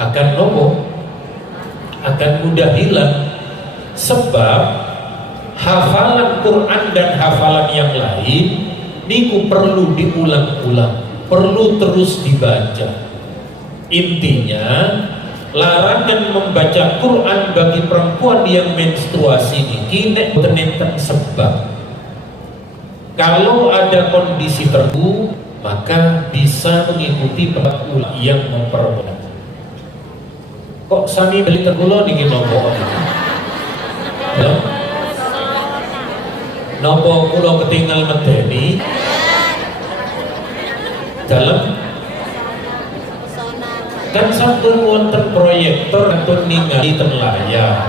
akan nopo, akan mudah hilang. Sebab hafalan Quran dan hafalan yang lain niku perlu diulang-ulang, perlu terus dibaca. Intinya larangan membaca Quran bagi perempuan yang menstruasi niki nek boten enten sebab. Kalau ada kondisi tertentu maka bisa mengikuti ulang yang memperbolehkan. Kok sami beli terkulo niki nopo? Ya? Nopo kulo ketinggal medeni dalam kan sampun wonten proyektor atau ningali ten layar.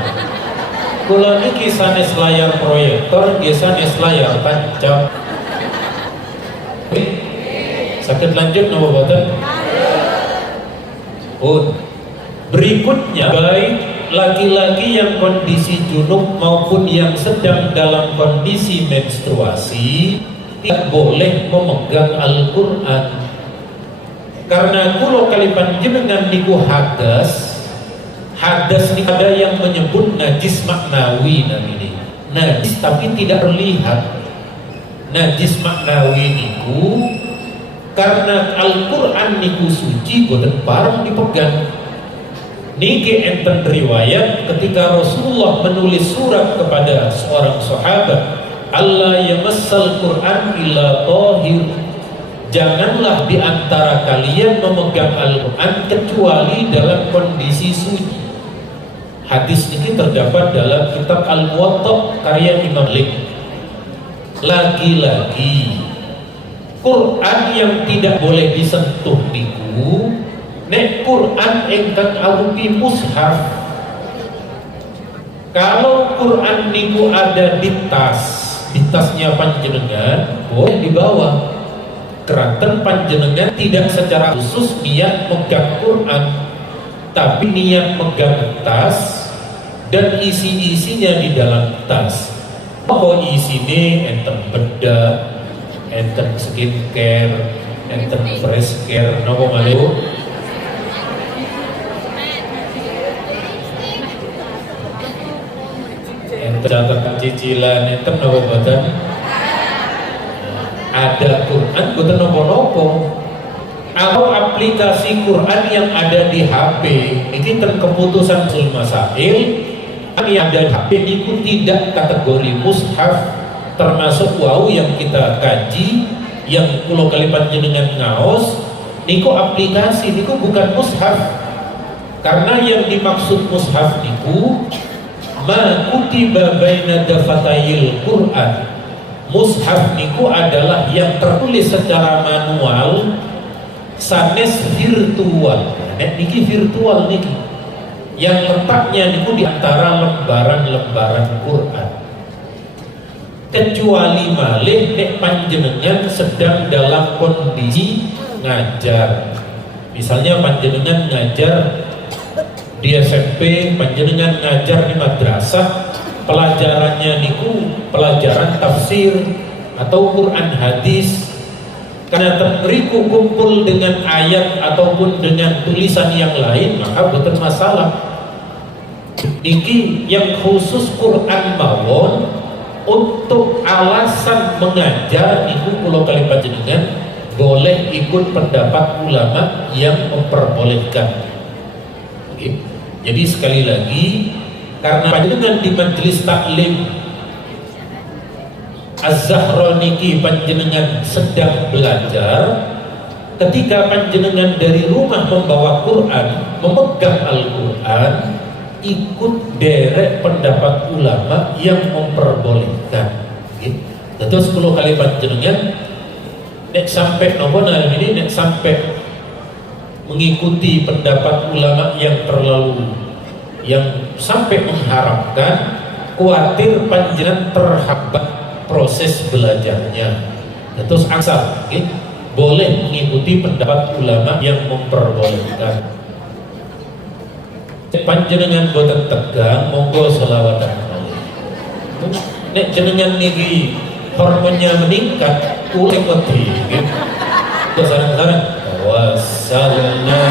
Kula niki sanes layar proyektor, nggih sanes layar tancap. Sakit lanjut napa boten? Pun. Berikutnya, baik laki-laki yang kondisi junub maupun yang sedang dalam kondisi menstruasi tidak boleh memegang Al-Quran. Karena kulo kali panjenengan niku hadas ini ada yang menyebut najis maknawi namanya. Najis tapi tidak terlihat. Najis maknawi niku karena Al-Quran niku suci boten barang dipegang. Niki enten riwayat ketika Rasulullah menulis surat kepada seorang sahabat, Allah yamassal Quran illa tahir. Janganlah di antara kalian memegang Al-Quran kecuali dalam kondisi suci. Hadis ini terdapat dalam kitab Al-Muwatta karya Imam Malik. Lagi-lagi Quran yang tidak boleh disentuh niku nek Quran ingkang arupi mushaf. Kalau Quran niku ada di tasnya panjenengan boleh dibawa. Keranten panjenengan tidak secara khusus niat megang Quran, tapi niat megang tas dan isi-isinya di dalam tas. Apa isine? Enten bedak, enten skincare, enten fresh care, nopo malih? Enten catatan cicilan, enten nopo boten? Ada Quran boten nopo-nopo. Atau aplikasi Quran yang ada di HP ini keputusan sul masail yang ada di HP itu tidak kategori mushaf, termasuk wau yang kita kaji yang kulo kali panjenengan ngaos niku aplikasi niku bukan mushaf. Karena yang dimaksud mushaf niku ma kutiba baina dafatayil Quran. Mushaf niku adalah yang tertulis secara manual sanes virtual. Niki virtual niki yang letaknya niku di antara lembaran-lembaran Quran. Kecuali malih nek panjenengan sedang dalam kondisi ngajar. Misalnya panjenengan ngajar di SMP, panjenengan ngajar di madrasah, pelajarannya niku pelajaran tafsir atau Quran hadis. Karena teriku kumpul dengan ayat ataupun dengan tulisan yang lain maka bukan masalah. Niki yang khusus Quran mawon untuk alasan mengajar niku kula kali panjenengan boleh ikut pendapat ulama yang memperbolehkan. Oke. Jadi sekali lagi karena panjenengan di majelis taklim Az-Zahra niki panjenengan sedang belajar, ketika panjenengan dari rumah membawa Quran, memegang Al-Quran, ikut derek pendapat ulama yang memperbolehkan. Terus 10 kali panjenengan nek sampai nopo ini nek sampai mengikuti pendapat ulama yang terlalu yang sampai mengharapkan khawatir panjenengan terhambat proses belajarnya. Terus asal boleh mengikuti pendapat ulama yang memperbolehkan. Panjenengan boten tegang monggo selawatan malih. Nek jenengan niki hormonnya meningkat ulih wedi gitu. Sareng-sareng wassalna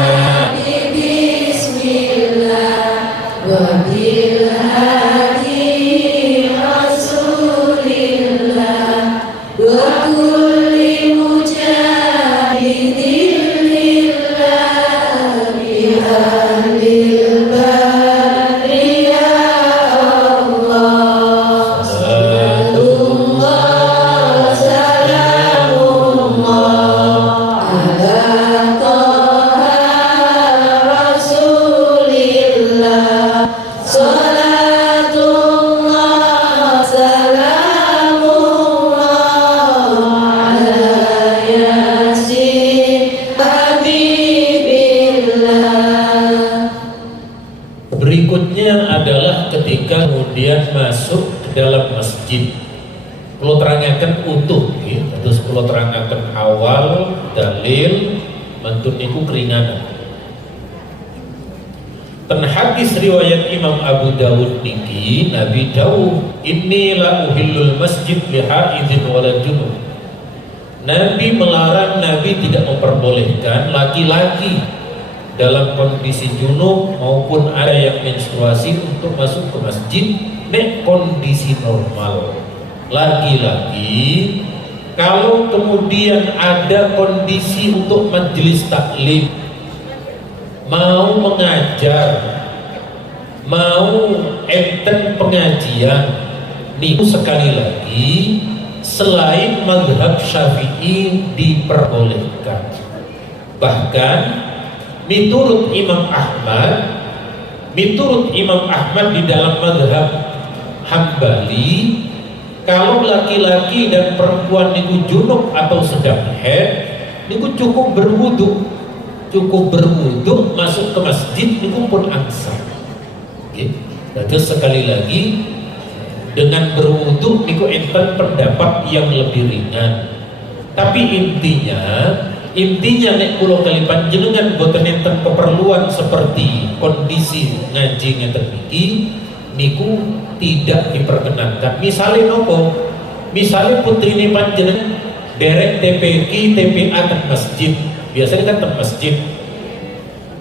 Berikutnya adalah ketika kemudian masuk ke dalam masjid. Kalau terangkan utuh, ya. Terus kalau terangkan awal dalil mantun niku keringanan. Ten hadis riwayat Imam Abu Dawud niki Nabi dawuh inni la uhillul masjid li haidin wala junub. Nabi melarang, Nabi tidak memperbolehkan laki-laki dalam kondisi junub maupun ada yang menstruasi untuk masuk ke masjid nek kondisi normal. Laki-laki kalau kemudian ada kondisi untuk majelis taklim, mau mengajar, mau enten pengajian, niku sekali lagi selain mazhab Syafi'i diperbolehkan. Bahkan miturut Imam Ahmad di dalam mazhab Hambali, kalau laki-laki dan perempuan niku junub atau sedang haid, niku cukup berwudu masuk ke masjid niku pun ansar. Jadi sekali lagi dengan berwudu niku enten pendapat yang lebih ringan. Tapi intinya nek kula kali panjenengan boten enten keperluan seperti kondisi ngaji ngeten niki niku tidak diperkenankan. Misalnya nopo? Misalnya putrine panjenengan derek TPQ, TPA ke masjid. Biasanya kan ke masjid.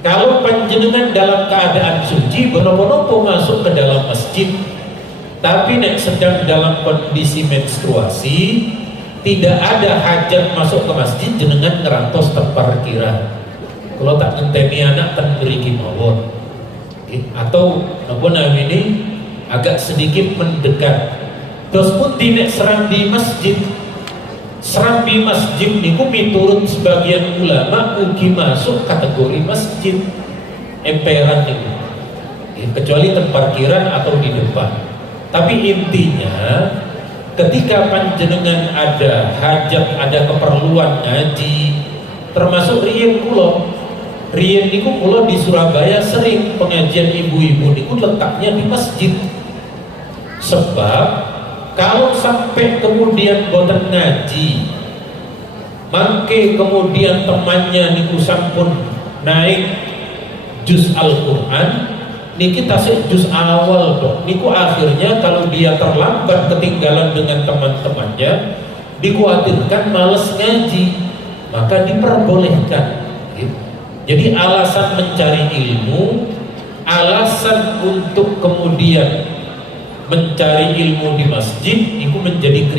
Kalau panjenengan dalam keadaan suci benopo-nopo masuk ke dalam masjid, tapi nek sedang dalam kondisi menstruasi, tidak ada hajat masuk ke masjid jenengan ngerantos parkiran. Kalau tak ngenteni anak tan mriki mawon. Atau nopo namine agak sedikit mendekat. Terus pun tidak serambi masjid. Serambi masjid niku miturut sebagian ulama ugi masuk kategori masjid. Emperan niku. Kecuali tempat parkiran atau di depan. Tapi intinya ketika panjenengan ada hajat, ada keperluan ngaji, termasuk riyen kula. Riyen niku kula di Surabaya sering pengajian ibu-ibu niku letaknya di masjid. Sebab kalau sampai kemudian boten ngaji, mangke kemudian temannya niku sampun naik juz Al-Qur'an, niki tasik juz awal dong. Niku akhirnya kalau dia terlambat ketinggalan dengan teman-temannya, dikhawatirkan males ngaji, maka diperbolehkan. Jadi alasan mencari ilmu, alasan untuk kemudian mencari ilmu di masjid itu menjadi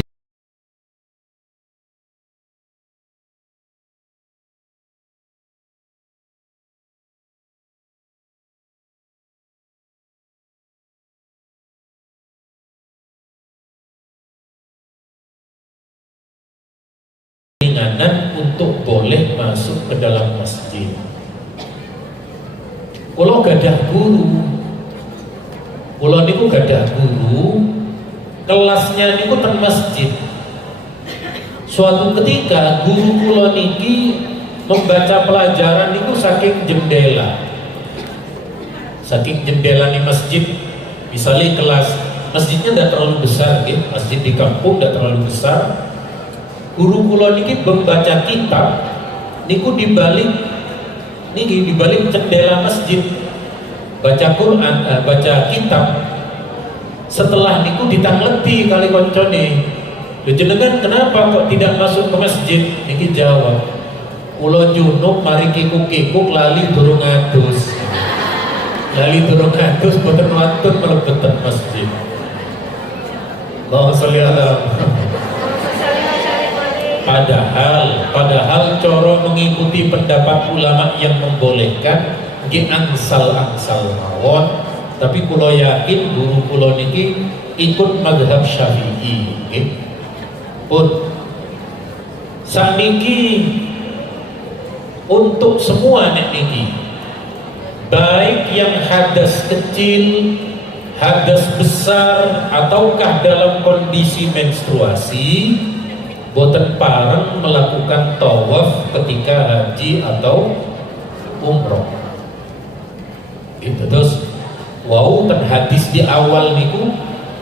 keringanan untuk boleh masuk ke dalam masjid. Kalau gadah guru, kalau niku gadah guru, kelasnya niku ten masjid. Suatu ketika guru kula niki membaca pelajaran niku saking jendela di masjid. Misalnya kelas masjidnya tidak terlalu besar, gitu. Masjid di kampung tidak terlalu besar. Guru kula niki membaca kitab niku di balik jendela masjid, baca Quran, baca kitab. Setelah niku ditangleti kali koncone, lho jenengan kenapa kok tidak masuk ke masjid? Niki jawab, kula junub mari kikuk-kikuk lali durung adus boten wantun mlebet masjid. Allahumma sholli ala Padahal coro mengikuti pendapat ulama yang membolehkan, nggih angsal-angsal mawon, tapi kula yakin guru kula niki ikut mazhab Syafi'i nggih. Pun sakniki untuk semua nek niki, baik yang hadas kecil, hadas besar, ataukah dalam kondisi menstruasi, boten pareng melakukan tawaf ketika haji atau umroh. Itu terus wow, hadis di awal niku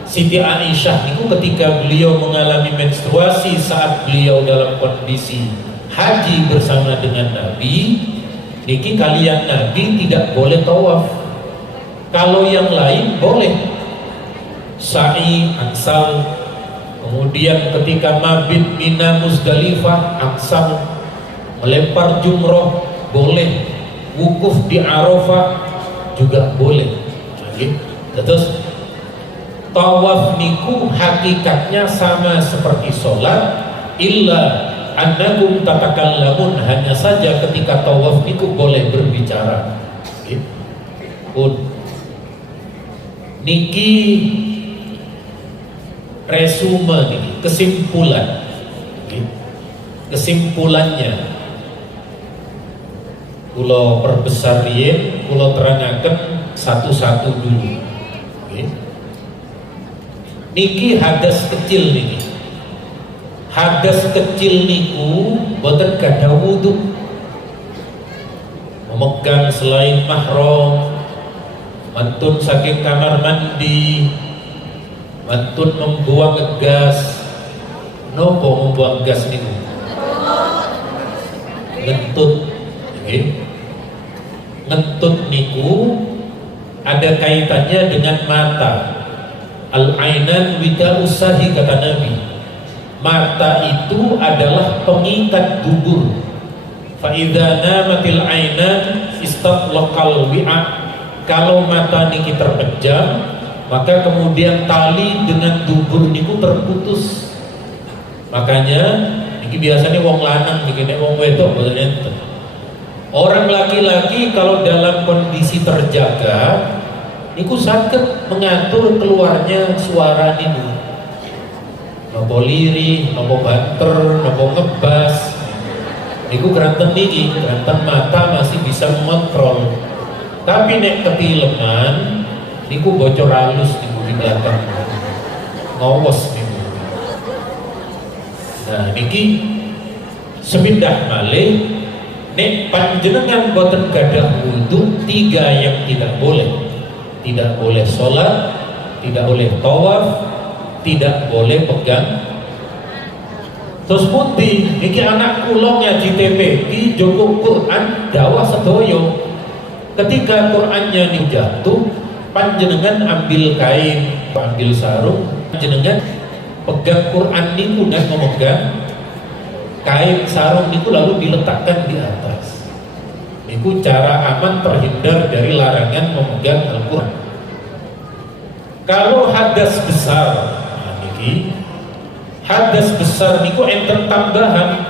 Siti Aisyah niku ketika beliau mengalami menstruasi saat beliau dalam kondisi haji bersama dengan Nabi, niki kalian Nabi tidak boleh tawaf. Kalau yang lain boleh sa'i, angsal, kemudian ketika mabit Mina Muzdalifah angsal, melempar jumroh boleh, wukuf di Arafah juga boleh. Terus tawaf niku hakikatnya sama seperti sholat, illa annakum tatakallamun, hanya saja ketika tawaf niku boleh berbicara. Niki resume niki, kesimpulan. Kesimpulannya kula perbesar riyen, kula terangaken satu-satu dulu. Niki hadas kecil niki. Hadas kecil niku boten gadah wudu. Memegang selain mahram, mantun saking kamar mandi, mantun membuang gas. Nopo membuang gas niku? Ngentut. Ngentut niku ada kaitannya dengan mata. Al-ainan wida usahi, kata Nabi. Mata itu adalah pengikat dubur. Fa idza namatil ainan istatlaqal wi'a. Kalau mata niki terpejam, maka kemudian tali dengan dubur niku terputus. Makanya niki biasanya wong lanang niki nek wong wedok boten enten. Orang laki-laki kalau dalam kondisi terjaga niku saged mengatur keluarnya suara niku. Nopo lirih, nopo banter, nopo ngebas. Niku keranten niki, keranten mata masih bisa mengontrol. Tapi nek ketileman niku bocor halus niku di belakang. Ngowos niku. Nah niki sepindah malih, nek panjenengan boten gadah wudu, 3 yang tidak boleh. Tidak boleh sholat, tidak boleh tawaf, tidak boleh pegang. Terus putih, niki anak kula ngaji TPI Joko Quran dawah sedoyo. Ketika Qurannya nih jatuh, panjenengan ambil kain, ambil sarung, panjenengan pegang Quran niku dan memegang kain sarung niku lalu diletakkan di atas. Itu cara aman terhindar dari larangan memegang Al-Quran. Kalau hadas besar, nah niki hadas besar niku enten tambahan.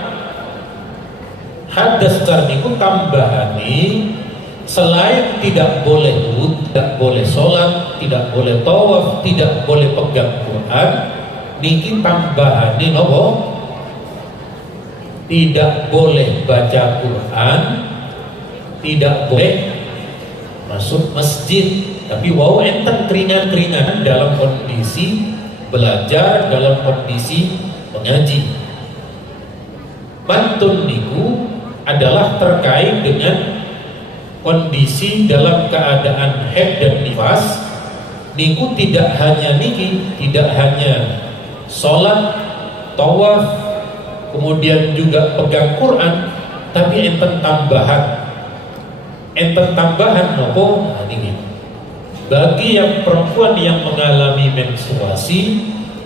Hadas besar niku tambahani, selain tidak boleh wudhu, tidak boleh sholat, tidak boleh tawaf, tidak boleh pegang Quran, niki tambahani nopo? Tidak boleh baca Quran, tidak boleh masuk masjid. Tapi wow, enten keringan-keringan dalam kondisi belajar, dalam kondisi mengaji. Mantun niku adalah terkait dengan kondisi dalam keadaan haid dan nifas. Niku tidak hanya niki, tidak hanya sholat, tawaf, kemudian juga pegang Quran, tapi enten tambahan. Enten tambahan nopo? Nah, ini. Bagi yang perempuan yang mengalami menstruasi,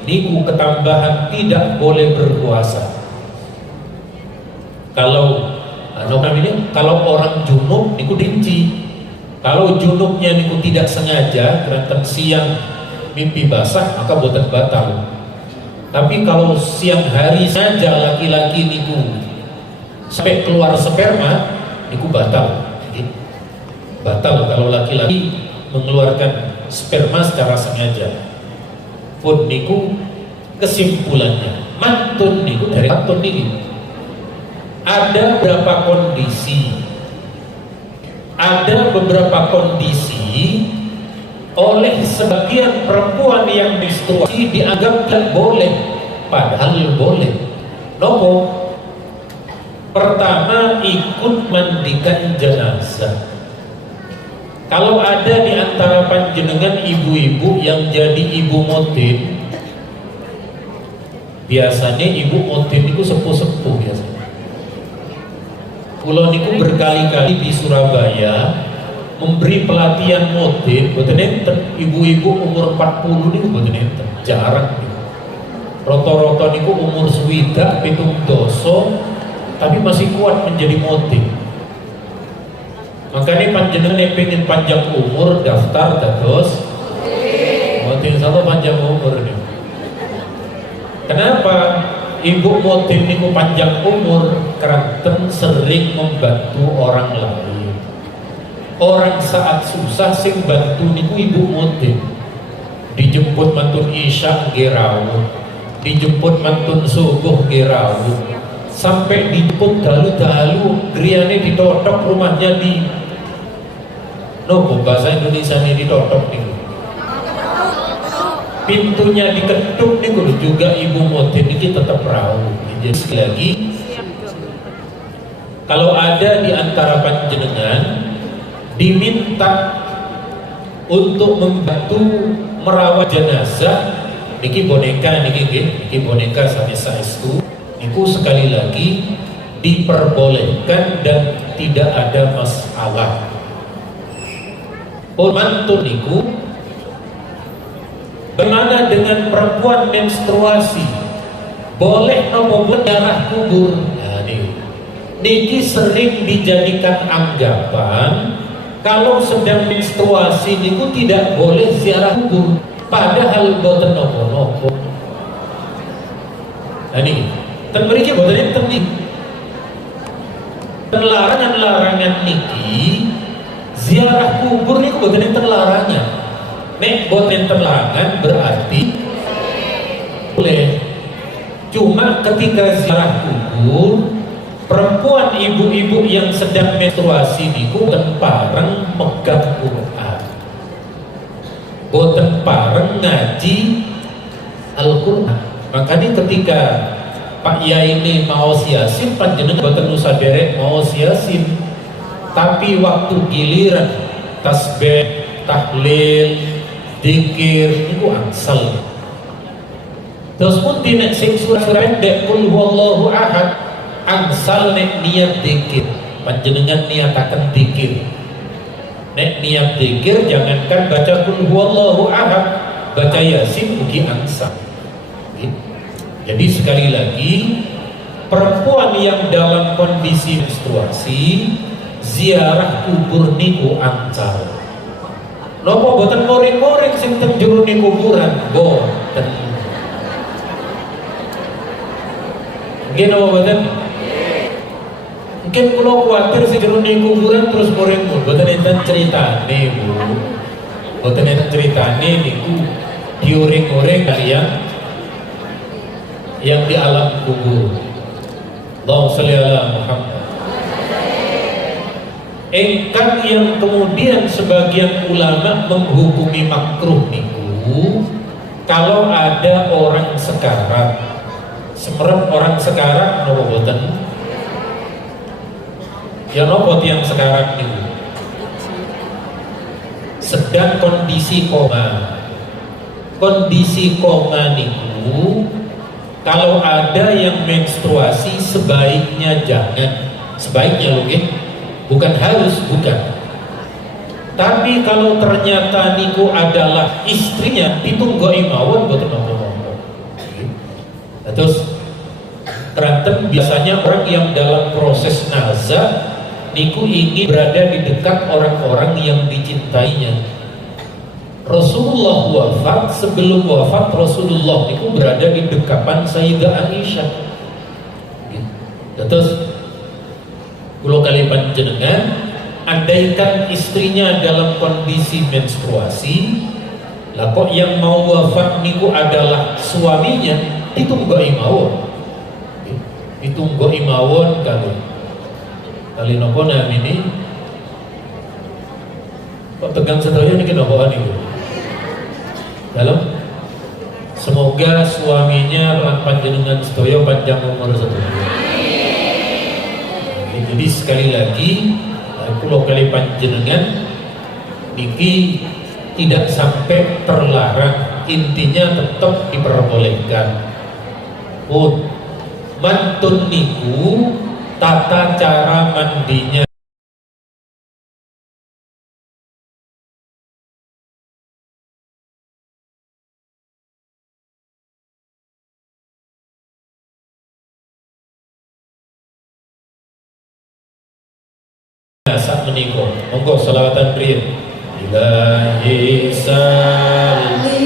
niku ketambahan tidak boleh berpuasa. Kalau kalau orang junub niku rinci. Kalau junubnya niku tidak sengaja, keranten siang mimpi basah, maka boten batal. Tapi kalau siang hari saja laki-laki niku sampai keluar sperma, niku batal. batal kalau laki-laki mengeluarkan sperma secara sengaja. Pun niku kesimpulannya mantun niku dari mantun ini ada beberapa kondisi oleh sebagian perempuan yang menstruasi dianggap tidak boleh, padahal boleh. Nopo? Pertama, ikut mandikan jenazah. Kalau ada di antara panjenengan ibu-ibu yang jadi ibu motin, biasanya ibu motin itu sepuh-sepuh biasanya. Kulo niku berkali-kali di Surabaya memberi pelatihan motin, boten enten ibu-ibu umur 40 niku boten enten, jarang niku. Rata-rata niku umur swidak pitung doso tapi masih kuat menjadi motin. Makanya panjenengan pengen panjang umur daftar dados motin sama panjang umur nih. Kenapa ibu motin niku panjang umur? Keranten sering membantu orang lain. Orang saat susah sing bantu niku ibu motin. Dijemput mantun isya gerawuh, dijemput mantun subuh gerawuh, sampai dijemput dalu-dalu griyane ditotok rumahnya di nopo bahasa Indonesia ini ditotok nih. Pintunya diketuk nih juga ibu motin ini tetap rawuh. Jadi sekali lagi, kalau ada di antara panjenengan diminta untuk membantu merawat jenazah, niki boneka sampai saestu, niku sekali lagi diperbolehkan dan tidak ada masalah. Mantun niku, bagaimana dengan perempuan menstruasi? Boleh nopo darah kubur? Nah, niki sering dijadikan anggapan kalau sedang menstruasi niku tidak boleh ziarah kubur, padahal boten nopo-nopo. Nah niki, ten mriki boten enten niki. Larangan-larangan niki ziarah kubur niku boten enten larangan. Nek boten enten larangan berarti boleh. Cuma ketika ziarah kubur, perempuan ibu-ibu yang sedang menstruasi niku boten pareng megang Quran, boten pareng ngaji Al-Quran. Makanya ketika Pak Yai ini mau Yasin, panjenengan boten usah derek mau Yasin, tapi waktu giliran tasbih, tahlil, dzikir niku angsal. Terus pun nek sing surah-surah pendek kul huwallahu ahad angsal nek niat dzikir, panjenengan niataken dzikir. Nek niat dzikir jangankan baca kul huwallahu ahad, baca Yasin ugi angsal. Jadi sekali lagi, perempuan yang dalam kondisi menstruasi ziarah kubur niku angsal. Napa boten moring-moring sing teng jero kuburan? Boten. Nggih napa boten? Mungkin kalau khawatir si jeruni kuburan terus goreng pun, boten enten ceritane Bu, boten enten ceritane niku dioreng-oreng kalian yang di alam kubur. Allahumma sholli ala Muhammad. Engkang yang kemudian sebagian ulama menghukumi makruh niku kalau ada orang sekarat, semerep orang sekarat nopo boten? Ya nopo yang sekarat niku sedang kondisi koma. Kondisi koma niku kalau ada yang menstruasi sebaiknya jangan. Sebaiknya loh bukan harus, bukan. Tapi kalau ternyata niku adalah istrinya, ditunggu imawon boten nopo-nopo. Terus teranten biasanya orang yang dalam proses nazar niku ingin berada di dekat orang-orang yang dicintainya. Rasulullah wafat, sebelum wafat Rasulullah niku berada di dekapan Sayyidah Aisyah. Terus kulo kali panjenengan andaikan istrinya dalam kondisi menstruasi, lah kok yang mau wafat niku adalah suaminya, ditunggu imawon. Ditunggu imawon kali nopo ini kok tegang sedaya niki nopo niku. Dalam semoga suaminya lan panjenengan sedaya panjang umur sedaya. Jadi sekali lagi kula kali panjenengan niki tidak sampai terlarang, intinya tetap diperbolehkan. Mantun niku tata cara mandinya saat menikah. Monggo selawatan priye. Ilahi salimil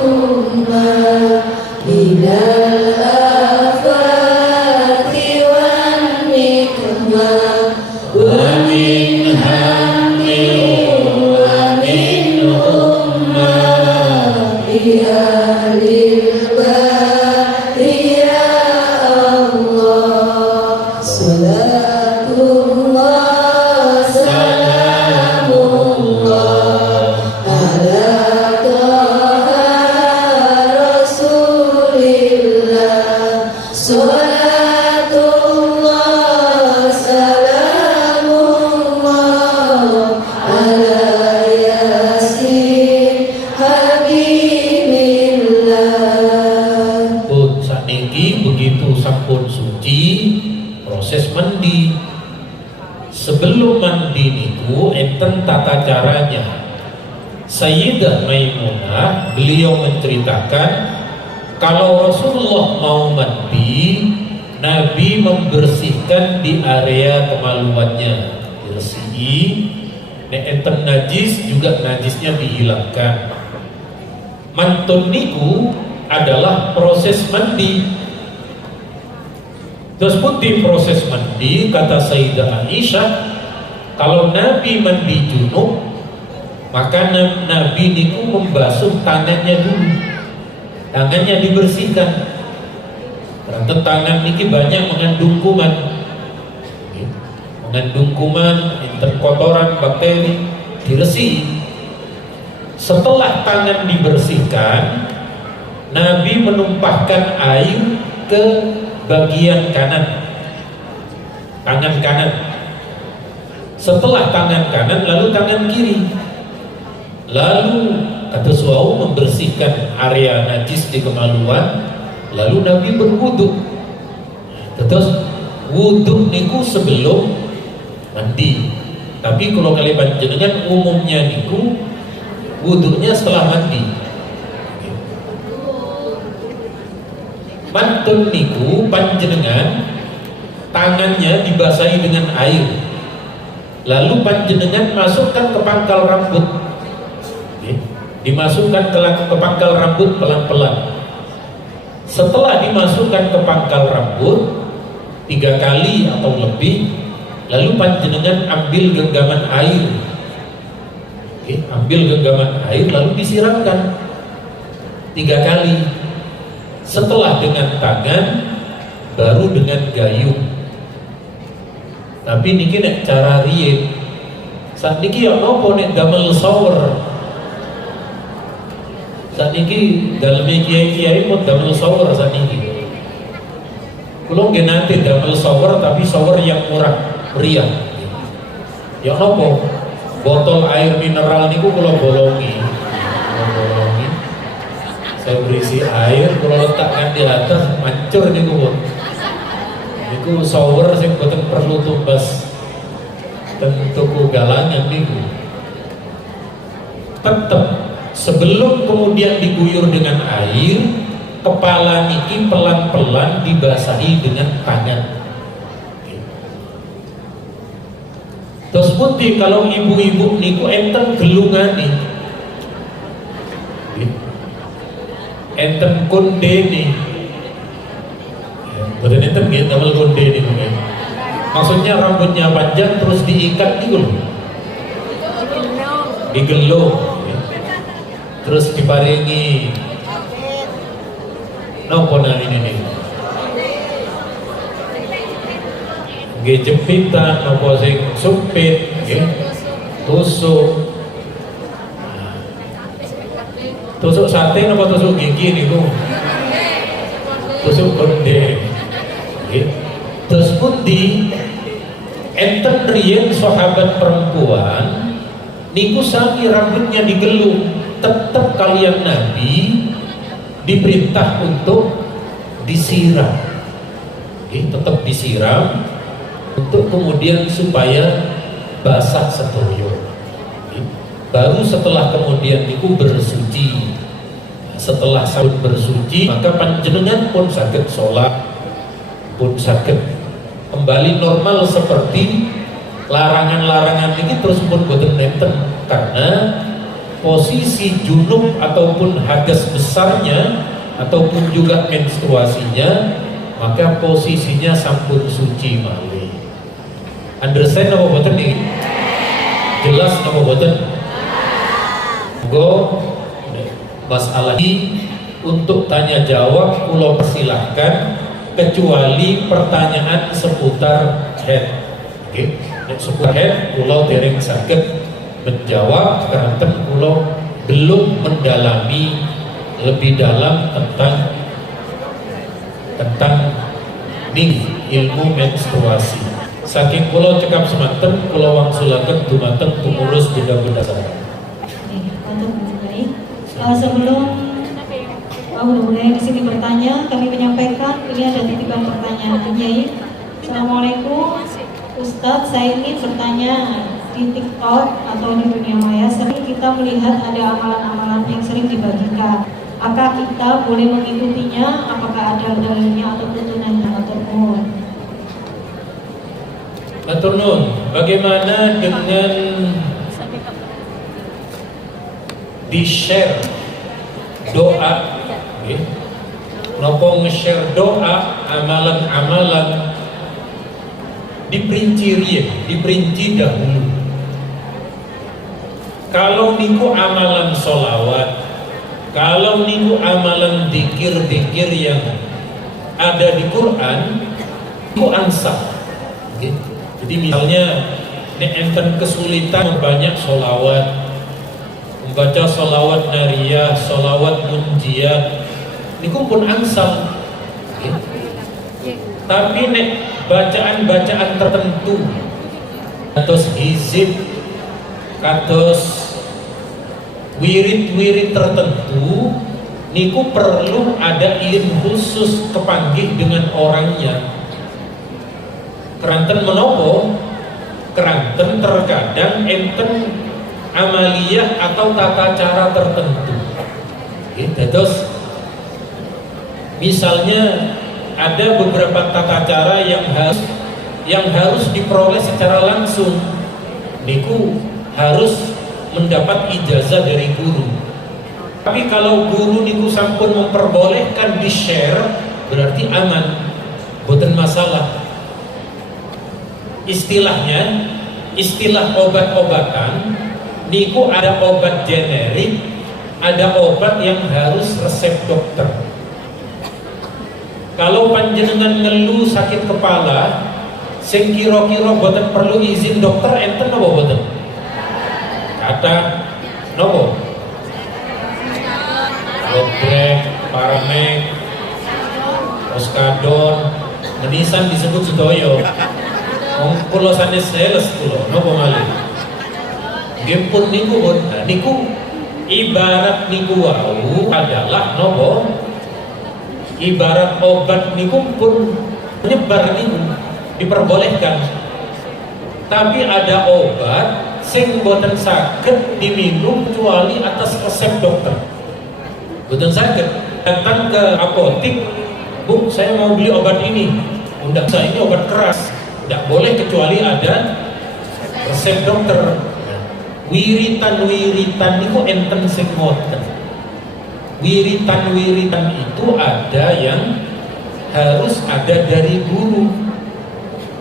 ummah minal afati wan nikmah wa min hammin wa min ummah ya lil bari ya Allah salatullah proses mandi. Sebelum mandi niku enten tata caranya. Sayyidah Maimunah beliau menceritakan kalau Rasulullah mau mandi, Nabi membersihkan di area kemaluannya, diresihi. Nek enten najis juga najisnya dihilangkan. Mantun niku adalah proses mandi. Terus putih proses mandi, kata Sayyidah Aisyah, kalau Nabi mandi junub, maka Nabi niku membasuh tangannya dulu. Tangannya dibersihkan. Karena tangan niki banyak mengandung kuman. Mengandung kuman, kotoran, bakteri, diresihi. Setelah tangan dibersihkan, Nabi menumpahkan air ke bagian kanan, tangan kanan. Setelah tangan kanan, lalu tangan kiri. Lalu kata suau membersihkan area najis di kemaluan. Lalu Nabi berwudu. Terus wudu niku sebelum mandi. Tapi kalau kalian panjenengan umumnya niku wudunya setelah mandi. Mantun niku panjenengan tangannya dibasahi dengan air, lalu panjenengan masukkan ke pangkal rambut, dimasukkan ke pangkal rambut pelan-pelan. Setelah dimasukkan ke pangkal rambut 3 kali atau lebih, lalu panjenengan ambil genggaman air, ambil genggaman air lalu disiramkan 3 kali. Setelah dengan tangan, baru dengan gayung. Tapi niki nek cara riyen, saat niki ya nopo nek damel shower. Saat niki daleme kiai-kiai mau damel shower saat niki. Kulo nggih nate damel shower, tapi shower yang murah, meriah. Ya nopo? Botol air mineral niku kulo bolongi. Saya berisi air, kalau letakkan di atas mancur nih gue. Niku shower sing boten perlu tumbas tentu galangan niku. Tetap sebelum kemudian diguyur dengan air, kepala niki pelan-pelan dibasahi dengan tangan. Terus putih kalau ibu-ibu niku enten gelungan nih. Enten konde nih, betul enten gitu, double konde nih mungkin. Maksudnya rambutnya panjang terus diikat gitu loh. Digelung. Terus diparingi nopo nang ini nih. Nggih jepitan nopo sing sumpit, nggih. Tusuk. Tusuk sate nopo tusuk gigi niku? Tusuk konde. Nggih. Terus pundi enten riyen sahabat perempuan niku sami rambutnya digelung. Tetap kalian Nabi diperintah untuk disiram, tetap disiram untuk kemudian supaya basah setoyo. Baru setelah kemudian niku bersuci, setelah sahur bersuci maka panjenengan pun saged sholat, pun saged kembali normal seperti larangan-larangan ini terus pun boten nenten, karena posisi junub ataupun hadas besarnya ataupun juga menstruasinya maka posisinya sampun suci malih. Understand apa boten nih? Jelas apa boten? Go masalah ini untuk tanya jawab kula persilahkan kecuali pertanyaan seputar head. Oke, seputar head kula dereng saged menjawab karena kula belum mendalami lebih dalam tentang ning ilmu menstruasi. Saking kula cekap semanten kula wangsulaken dumateng pengurus bunda-bunda saya. Sebelum mudah-mudahan di sini bertanya, kami menyampaikan ini ada titipan pertanyaan Kiai. Assalamualaikum Ustadz, saya ingin bertanya. Di TikTok atau di dunia maya sering kita melihat ada amalan-amalan yang sering dibagikan. Apakah kita boleh mengikutinya? Apakah ada dalilnya atau tuntunannya atau mohon? Matur nuwun. Bagaimana dengan di-share doa? Nopo nge-share doa, amalan-amalan diperinci dahulu. Kalau niku amalan solawat, kalau niku amalan dikir-dikir yang ada di Quran, niku ansah. Jadi misalnya nek enten kesulitan membanyak solawat, membaca solawat nariyah, solawat munjiat, niku pun ansah. Tapi nek bacaan-bacaan tertentu, kados hizib, kados wirid-wirid tertentu, niku perlu ada ilmu khusus kepanggih dengan orangnya. Keranten menopo, keranten terkadang enten amaliyah atau tata cara tertentu. Terus misalnya ada beberapa tata cara yang harus diperoleh secara langsung. Niku harus mendapat ijazah dari guru. Tapi kalau guru niku sampun memperbolehkan di-share, berarti aman, boten masalah. Istilahnya, istilah obat-obatan niku ada obat generik, ada obat yang harus resep dokter. Kalau panjenengan ngeluh sakit kepala, sing kira-kira boten perlu izin dokter, enten apa boten? Kata nopo? Lobrek, Paramek, Oskadon, menisan disebut sedoyo. Kulo sanes seles kulo, nopo malih. Gempun niku niku ibarat niku wau adalah nopo? Ibarat obat niku pun menyebar niku diperbolehkan. Tapi ada obat sing boten saged diminum kecuali atas resep dokter. Boten saged datang ke apotik, Bu, saya mau beli obat ini. Undak saya ini obat keras. Tidak boleh kecuali ada resep dokter. Wiritan-wiritan niku enten sing ngoten. Wiritan-wiritan itu ada yang harus ada dari guru.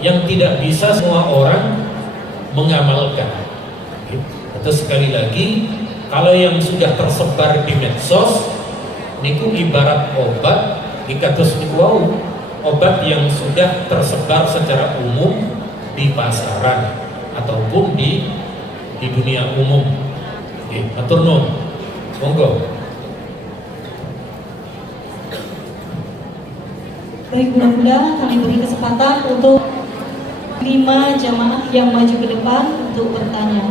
yang tidak bisa semua orang mengamalkan. Atau sekali lagi, kalau yang sudah tersebar di medsos niku ibarat obat dikatus niku wau, obat yang sudah tersebar secara umum di pasaran ataupun di dunia umum. Matur nuwun. Monggo. Baik, mudah-mudahan kami beri kesempatan untuk 5 jamaah yang maju ke depan untuk bertanya.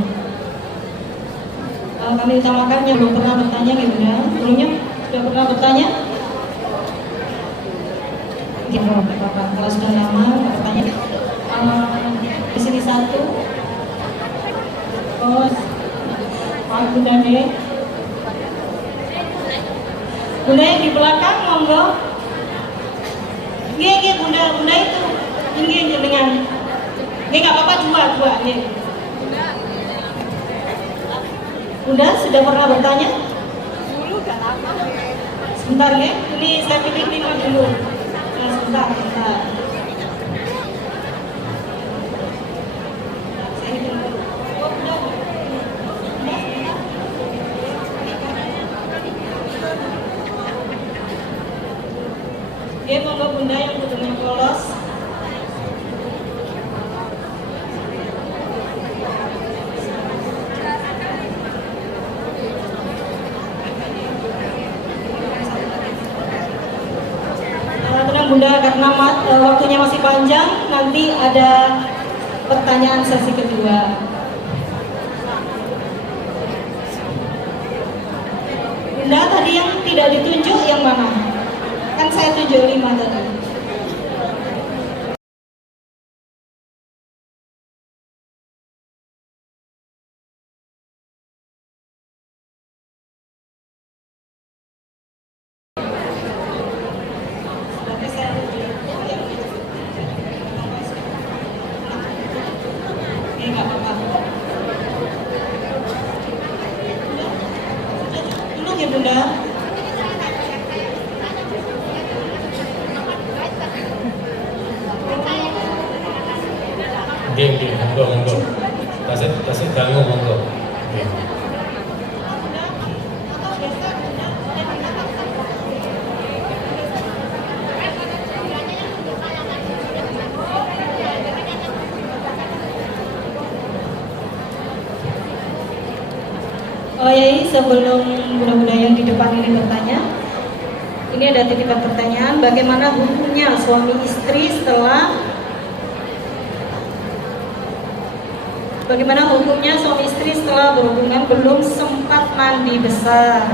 Kami utamakan yang belum pernah bertanya, ya Bunda. Sebelumnya sudah pernah bertanya? Kalau sudah lama bertanya. Di sini satu. Oh, Pak Bunda nih. Bunda yang di belakang, monggo. Nggih, Bunda itu. Nggih, dengan. Nggih, nggak apa-apa, dua, nggih. Bunda sudah pernah bertanya? Dulu udah lama. Sebentar ya, ini saya pilih 5 dulu. Nah, sebentar. Saya hitung dulu. Oh, Bunda. Dia monggo Bunda yang butuhnya polos. Tenang Bunda, karena waktunya masih panjang, nanti ada pertanyaan sesi kedua. Bunda, tadi yang tidak ditunjuk yang mana? Kan saya tunjuk 5 tadi. Berarti saya tunjuk. Oke, nggak apa-apa. Dulu ya Bunda. Oke, monggo. Kasih ganggu monggo. Oke. Oh ya, sebelum Bunda-Bunda yang di depan ini bertanya, ini ada titipan pertanyaan, bagaimana hukumnya suami istri setelah berhubungan belum sempat mandi besar?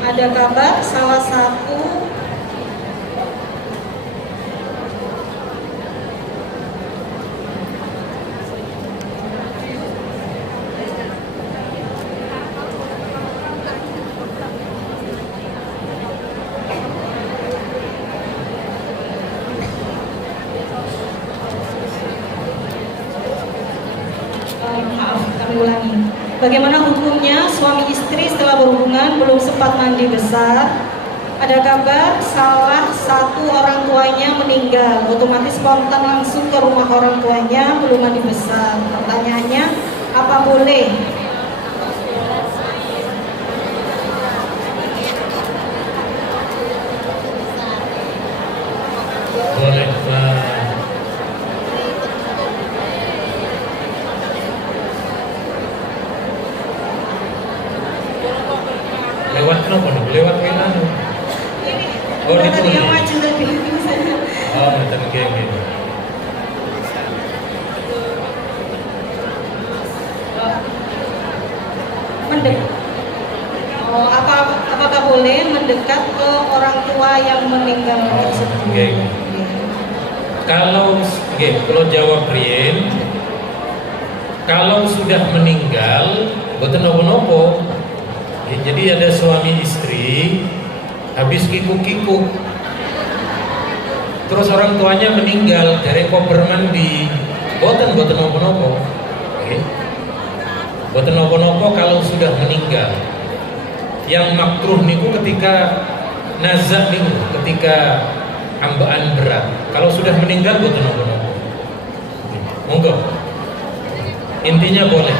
Ada kabar salah satu ulangi. Bagaimana hukumnya suami istri setelah berhubungan belum sempat mandi besar? Ada kabar salah satu orang tuanya meninggal, otomatis spontan langsung ke rumah orang tuanya belum mandi besar. Pertanyaannya, apa boleh? Boleh. Lewat kenapa nih? Lewat WA. Oh, Udah itu tadi yang nih. maju tadi. Oh, oke. Mendekat. Oh, apakah boleh mendekat ke orang tua yang meninggal tersebut? Oke. Kalau jawab Rien, kalau sudah meninggal, boten nopo-nopo. Jadi ada suami istri habis kikuk-kikuk, terus orang tuanya meninggal dari koper mandi, boten nopo-nopo. Boten nopo-nopo kalau sudah meninggal. Yang makruh niku ketika nazak niku, ketika ambaan berat. Kalau sudah meninggal bukan nopo-nopo. Monggo. Intinya boleh.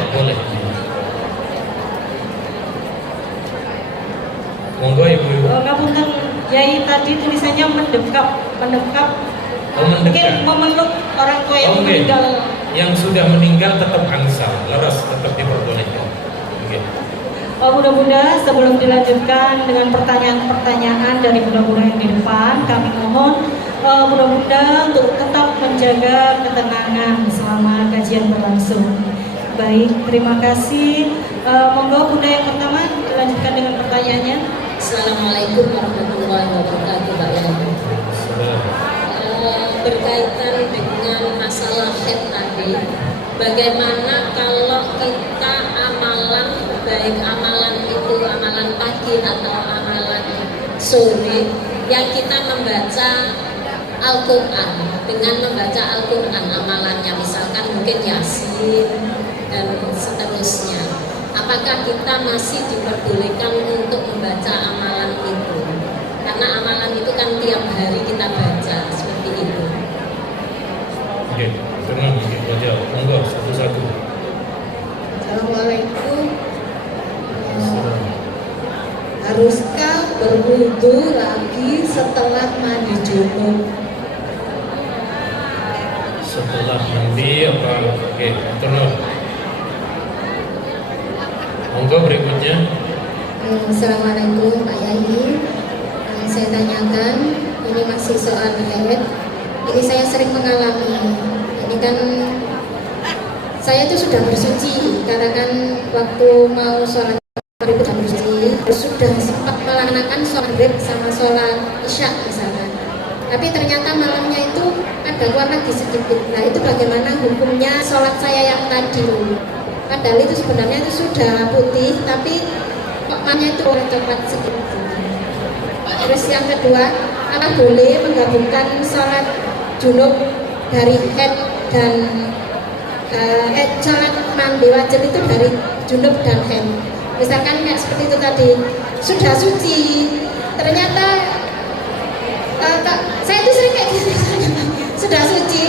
Monggo ibu-ibu. Ngapunten Yai, tadi tulisannya mendekap. Oh, mendekat. Mungkin memeluk orang tua yang Oke. meninggal. Yang sudah meninggal tetap angsal, leras tetap diperbolehkan. Oke. Bunda-bunda, sebelum dilanjutkan dengan pertanyaan-pertanyaan dari bunda-bunda yang di depan, kami mohon bunda-bunda untuk tetap menjaga ketenangan selama kajian berlangsung. Baik, terima kasih. Monggo bunda yang pertama dilanjutkan dengan pertanyaannya. Assalamualaikum warahmatullahi wabarakatuh, Pak Yai. Berkaitan dengan masalah head tadi, bagaimana kalau kita amalan, baik amalan itu amalan pagi atau amalan sore, yang kita membaca Al-Quran, dengan membaca Al-Quran amalannya, misalkan mungkin Yasin dan seterusnya, apakah kita masih diperbolehkan untuk membaca amalan itu? Karena amalan itu kan tiap hari kita baca, seperti itu. Oke, tenang, baca. Monggo satu-satu. Assalamualaikum. Haruskah berwudu lagi setelah mandi junub? Setelah mandi apa? Oke, tenang. Monggo berikutnya. Assalamualaikum Pak Yai. Saya tanyakan, ini masih soal haid. Ini saya sering mengalami. Ini kan saya itu sudah bersuci karena kan waktu mau sholat maghrib sudah bersuci, sudah sempat melaksanakan sholat maghrib sama sholat isya misalkan. Tapi ternyata malamnya itu ada keluar lagi sedikit. Nah itu bagaimana hukumnya sholat saya yang tadi? Padahal itu sebenarnya itu sudah putih, tapi kok warnanya itu warna coklat sedikit. Terus yang kedua, apa boleh menggabungkan sholat junub dari head dan sholat mandi wajib itu dari junub dan head. Misalkan kayak seperti itu tadi, sudah suci, ternyata saya itu sering kayak gitu, sudah suci,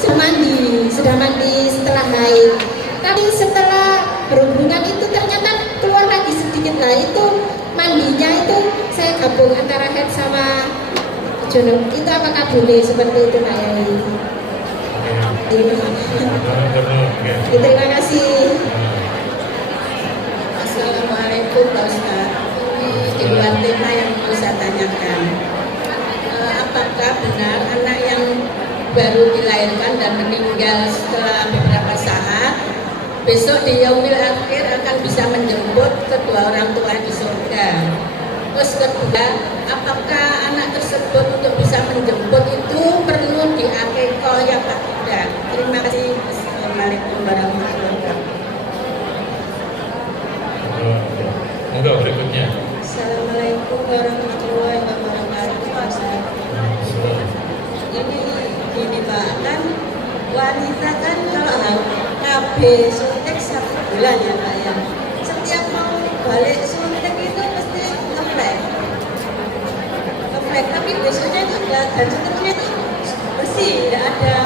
sudah mandi setelah haid. Tapi setelah berhubungan itu ternyata keluar lagi sedikit. Nah itu mandinya itu saya gabung antara head sama junub. Itu apakah boleh seperti itu Pak Yai? Terima kasih. Assalamualaikum Pak Ustaz. Ini di luar tema yang mau saya tanyakan. Apakah benar anak yang baru dilahirkan dan meninggal setelah beberapa saat, besok di yaumil akhir akan bisa menjemput kedua orang tua di surga? Terus kedua, apakah anak tersebut untuk bisa menjemput itu perlu diakikoh ya Pak? Tidak. Terima kasih. Assalamualaikum warahmatullahi wabarakatuh. Enggak, berikutnya. Assalamualaikum warahmatullahi wabarakatuh. Pak Ustaz. Ini Pak, kan wanita kan kalau KB suntik 1 bulan ya Pak ya. Setiap mau balik suntik itu mesti ngeflek, tapi besoknya itu enggak, dan seterusnya itu bersih, tidak ada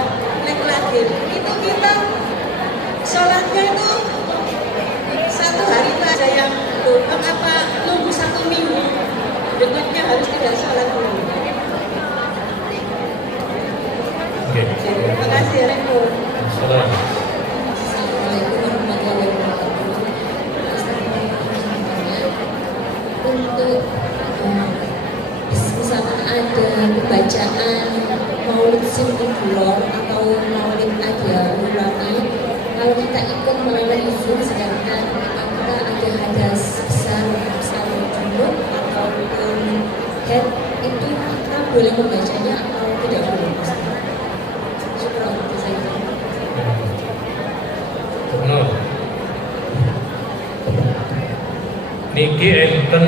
flek lagi. Itu kita sholatnya itu 1 hari itu ada yang lubang apa nunggu 1 minggu berikutnya harus tidak sholat dulu. Oke. Terima kasih. Salam. Assalamualaikum warahmatullahi wabarakatuh. Untuk misalkan ada pembacaan maulid simulor atau maulid adyarulami, kalau kita ikut melalui izin, sedangkan apakah ada hadas besar junub ataupun head, itu kita boleh membacanya atau tidak boleh? Syukur saya. Benar. Niki enten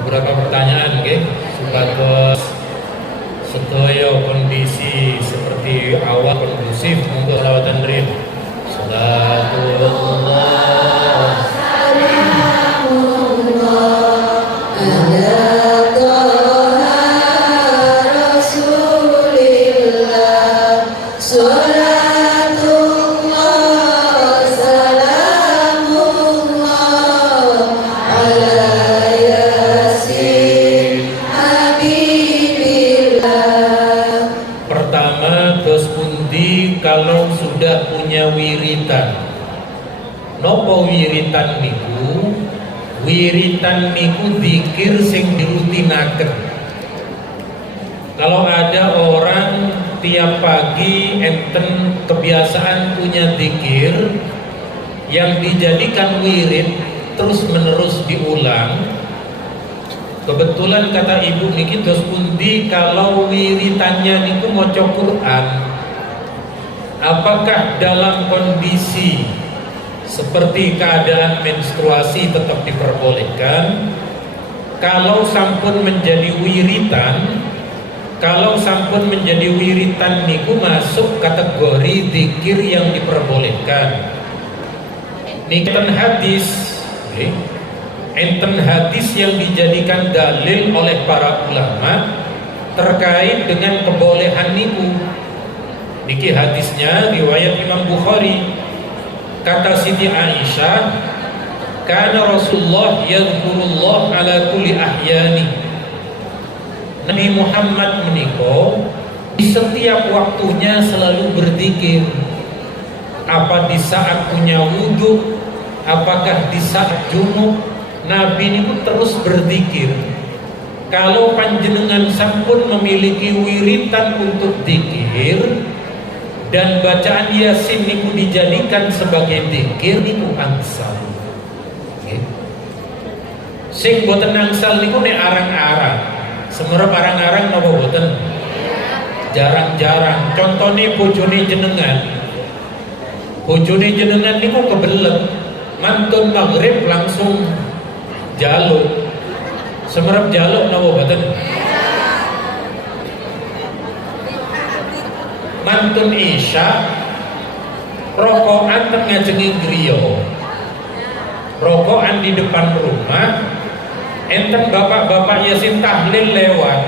beberapa pertanyaan nggih supados sedaya kondisi seperti awal kondusif untuk lawatan rin. Salatullah Ala Toha Rasulillah Nopo wiritan niku? Wiritan niku zikir sing dirutinaken. Kalau ada orang tiap pagi enten kebiasaan punya zikir yang dijadikan wirid terus menerus diulang. Kebetulan kata ibu niki dos pundi kalau wiritannya niku maca Quran, apakah dalam kondisi seperti keadaan menstruasi tetap diperbolehkan? Kalau sampun menjadi wiritan, niku masuk kategori zikir yang diperbolehkan. Enten hadis yang dijadikan dalil oleh para ulama terkait dengan kebolehan niku. Niki hadisnya riwayat Imam Bukhari. Kata Siti Aisyah, kana Rasulullah yadhkurullah ala kulli ahyani. Nabi Muhammad meniko di setiap waktunya selalu berzikir. Apa di saat punya wudhu, apakah di saat junub, Nabi ini pun terus berzikir. Kalau panjenengan sampun memiliki wiritan untuk zikir dan bacaan Yasin niku dijadikan sebagai zikir niku angsal. Sing boten angsal niku nek arang-arang. Semerep arang-arang napa boten? Jarang-jarang. Contone bojone jenengan. Bojone jenengan niku kebelet. Mantun maghrib langsung jaluk. Semerep jaluk napa boten? Mantun isya rokokan tengajengi griya, rokokan di depan rumah, enten bapak-bapak Yasin tahlil lewat.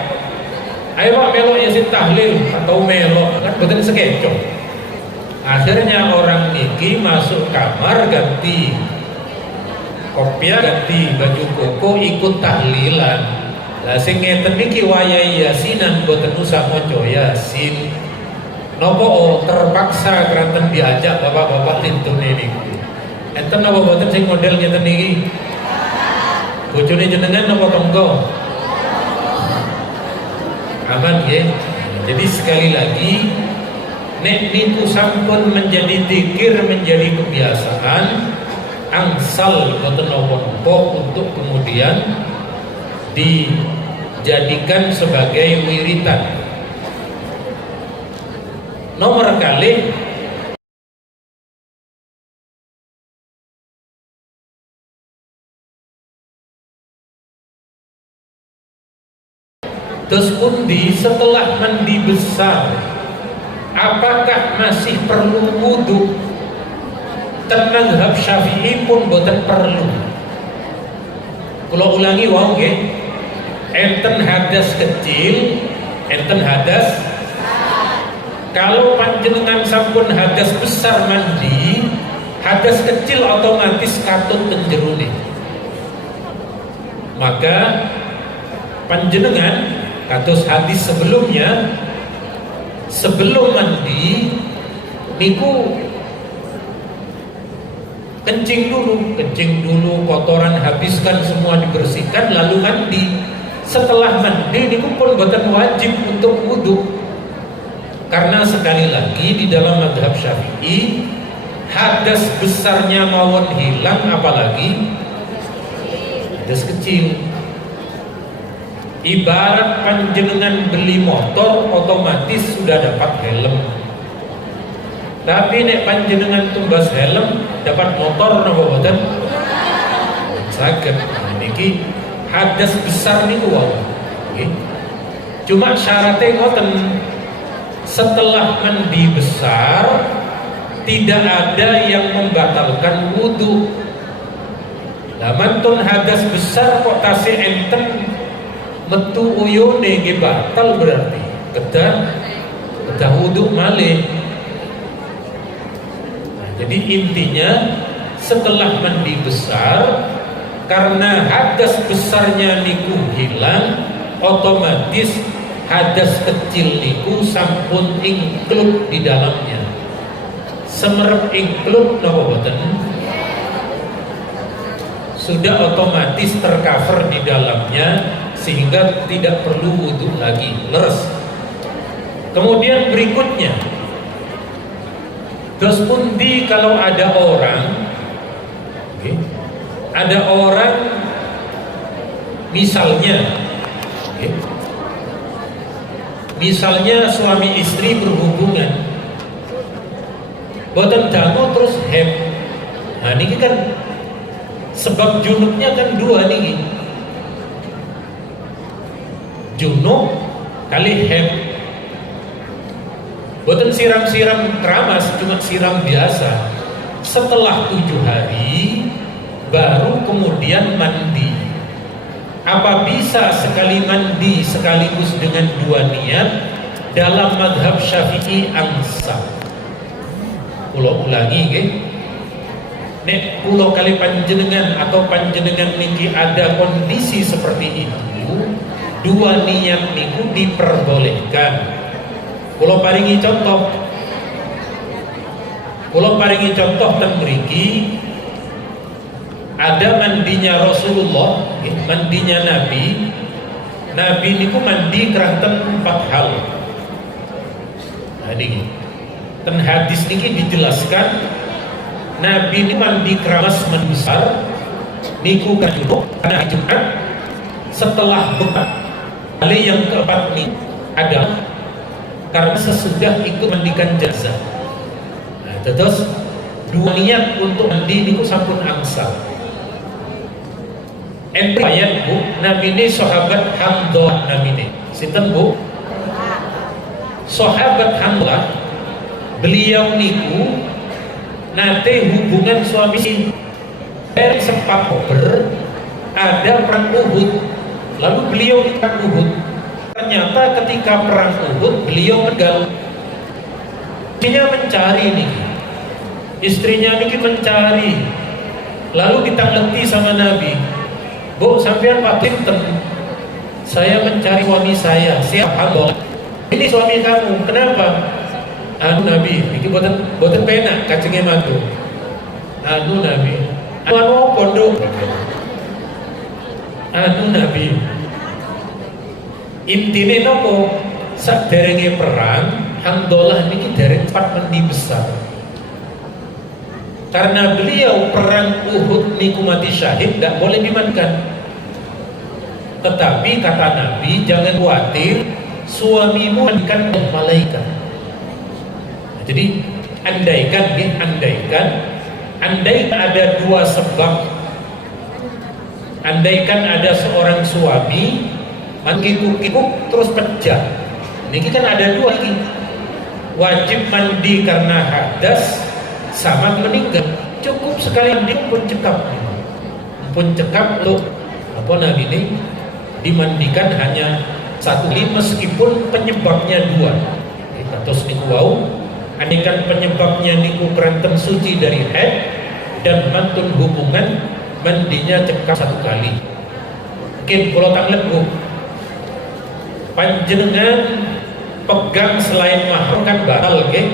Ayo Pak melok Yasin tahlil atau melok kan boten sekeco. Akhirnya orang niki masuk kamar ganti kopiah, ganti baju koko, ikut tahlilan. Lah sing ngeten niki wayahe Yasinan boten usah maca Yasin. Nopo terpaksa keranten diajak bapak-bapak lintune niku. Enten napa boten sing model ngeten niki? Bojone jenengan napa tonggo? Aman nggih. Jadi sekali lagi nek niku sampun menjadi zikir, menjadi kebiasaan, angsal boten napa-napa untuk kemudian dijadikan sebagai wiritan. Nomor kali terus pundi setelah mandi besar, apakah masih perlu wudhu? Mazhab Syafi'i pun boten perlu. Kalau ulangi wau nggih, enten hadas kecil, enten hadas. Kalau panjenengan sampun hadas besar mandi, hadas kecil otomatis katut tenjerune. Maka panjenengan kados hadis sebelumnya, sebelum mandi niku kencing dulu, kotoran habiskan semua dibersihkan lalu mandi. Setelah mandi niku pun boten wajib untuk wudhu. Karena sekali lagi di dalam mazhab Syafi'i hadas besarnya mawon hilang, apalagi hadas kecil. Ibarat panjenengan beli motor otomatis sudah dapat helm. Tapi nek panjenengan tumbas helm dapat motor napa boten? Saged. Niki hadas besar niku wae. Nggih. Cuma syaratnya ngoten, setelah mandi besar tidak ada yang membatalkan wudhu. Lah mantun hadas besar kok tasih enten metu uyune nggih batal, berarti kedah wudhu malih. Nah, jadi intinya setelah mandi besar, karena hadas besarnya niku hilang, otomatis hadas kecil niku sampun include di dalamnya. Semerep include napa boten? sudah otomatis tercover di dalamnya sehingga tidak perlu wudhu lagi, leres. Kemudian berikutnya, terus pundi kalau ada orang, misalnya suami istri berhubungan, boten dangu terus hem. Nah ini kan sebab junubnya kan dua nih, junub kali hem. Boten siram-siram keramas, cuma siram biasa. Setelah 7 hari baru kemudian mandi. Apa bisa sekali mandi sekaligus dengan 2 niat? Dalam madhab Syafi'i angsa. Pulau ulangi ke? Nek pulau kali panjenengan atau panjenengan niki ada kondisi seperti itu, 2 niat niku diperbolehkan. Pulau paringi contoh teng mriki ada mandinya Rasulullah, mandinya Nabi. Nabi niku mandi keranten 4 hal. Nah niki ten hadis niki dijelaskan Nabi ini mandi keramas besar niku kan karena Jumat setelah buka. Kali yang keempat nih ada karena sesudah ikut mandikan jenazah. Nah, terus 2 niat untuk mandi niku sampun angsa. Ayat Bu, Nabi ini sahabat Hamzah Nabi ini. Sinten Bu? Sahabat Hamzah, beliau niku nate hubungan suami istri. Dari sempat ada perang Uhud. Lalu beliau ikut Uhud. Ternyata ketika perang Uhud beliau meninggal. Istrinya mencari nih, istrinya niki mencari. Lalu ditangleti sama Nabi, Bu sampean Pak Tinten, saya mencari suami saya. Siapa Bang? Ini suami kamu. Kenapa? Anu Nabi, iki boten penak kacenge mantu. Anu Nabi, anu pondok. Anu Nabi. Intine nopo? Saderenge perang, Hamdalah niki dereng 4 mandi besar. Karena beliau perang Uhud niku mati syahid, tidak boleh dimandikan. Tetapi kata Nabi, jangan khawatir, suamimu mandikan malaikat. Nah, jadi andaikan ada 2 sebab. Andaikan ada seorang suami mengkikuk-kikuk terus pecah. Ini kan ada 2 lagi. Wajib mandi karena hadas sama meninggal. Cukup sekali mandi pun cekap loh. Apa Nabi ini dimandikan hanya 1 kali meskipun penyebabnya 2. Terus niku wau, andaikan penyebabnya niku keranten suci dari haid dan mantun hubungan, mandinya cekap 1 kali. Mungkin kalau tanglet Bu, panjenengan pegang selain mahram kan batal ke?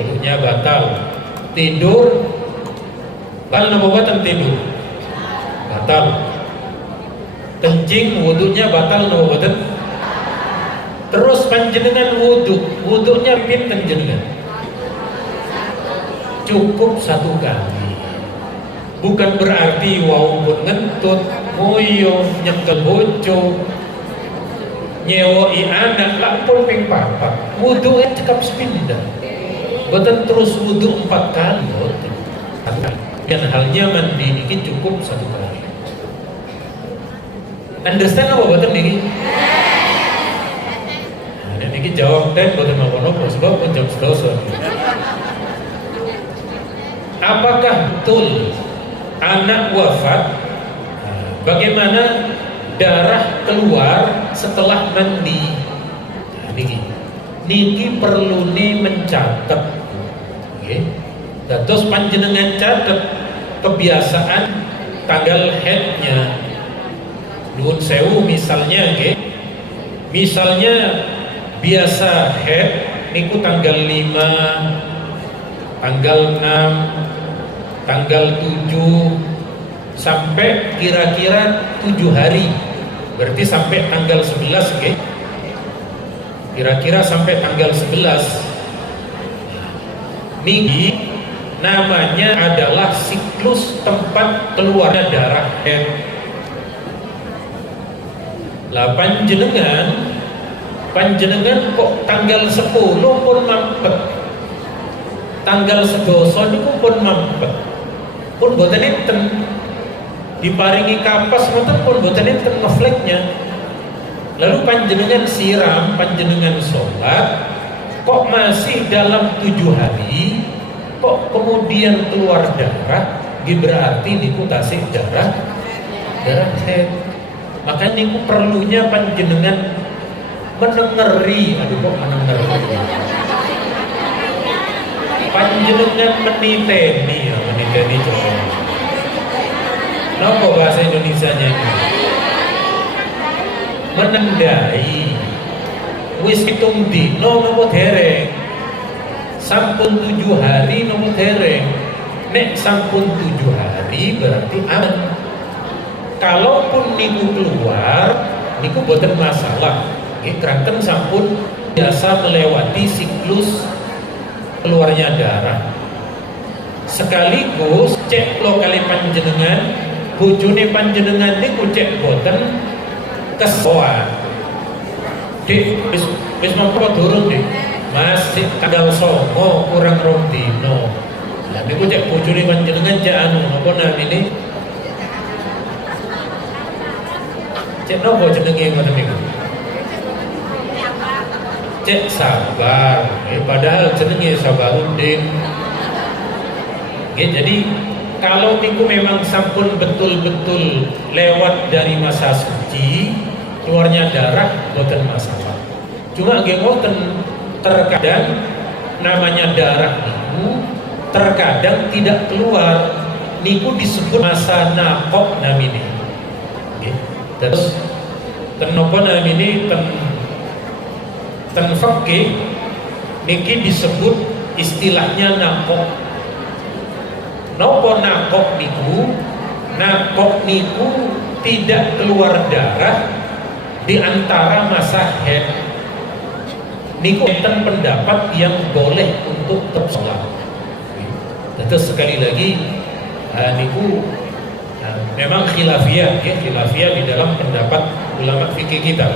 Wudunya batal. Tidur batal napa boten tidur? Batal. Kencing wudunya batal napa boten? Terus panjenengan wudunya pinten jenengan? Cukup 1 kali. Bukan berarti wau pun ngentut, moyo, nyekel bojo, nyewoi anak lampun ping 4. Wudunya cekap sepindah. Boten terus wudu 4 kali. Dan halnya mandi niki cukup 1 kali. Understand apa boten niki? Nah, niki jawab dan boten apa-apa sebab pun jam 11. Apakah betul anak wafat? Bagaimana darah keluar setelah mandi? Nah, niki perlu mencatat. Okay. Terus panjenengan catat kebiasaan tanggal haidnya. Nuwun sewu misalnya, okay. Misalnya biasa haid niku tanggal 5, tanggal 6, tanggal 7, 10, sampai kira-kira 7 hari. Berarti sampai tanggal 11, okay? Kira-kira sampai tanggal 11. Niki namanya adalah siklus tempat keluarnya darah haid. Lah panjenengan kok tanggal 10 pun mampet, tanggal 11 niku pun mampet, pun boten enten diparingi kapas ngoten pun boten enten ngefleknya. Lalu panjenengan siram, panjenengan sholat, kok masih dalam 7 hari kok kemudian keluar darah, berarti niku tasih darah haid. Makanya niku perlunya panjenengan menengeri, panjenengan meniteni coba. Napa bahasa Indonesianya ini? Menendai. Wis hitung dino nopo dereng, sampun 7 hari nopo dereng. Nek sampun 7 hari berarti aman. Kalaupun niku keluar, niku boten masalah. Keranten sampun biasa melewati siklus keluarnya darah. Sekaligus cek lo kali panjenengan, bojone panjenengan niku cek boten kesoan. Dik, wis mampu turun dik. Masih tanggal 9 kurang 2 dino. Lah niku cek bojone panjenengan cek napa namine? Cek napa jenenge ngoten niku? Cek sabar. Padahal jenenge Sabaruddin. Jadi kalau niku memang sampun betul-betul lewat dari masa suci, keluarnya darah boten masalah. Cuma nggih ngoten, terkadang namanya darah niku terkadang tidak keluar, niku disebut masa nakok namine. Terus tenapa namine ten fikih niki disebut istilahnya nakok. Napa nakok niku? Nakok niku tidak keluar darah di antara masa haid. Niku enten pendapat yang boleh untuk sholat. Terus sekali lagi niku memang khilafiyah, khilafiyah di dalam pendapat ulama fikih kita.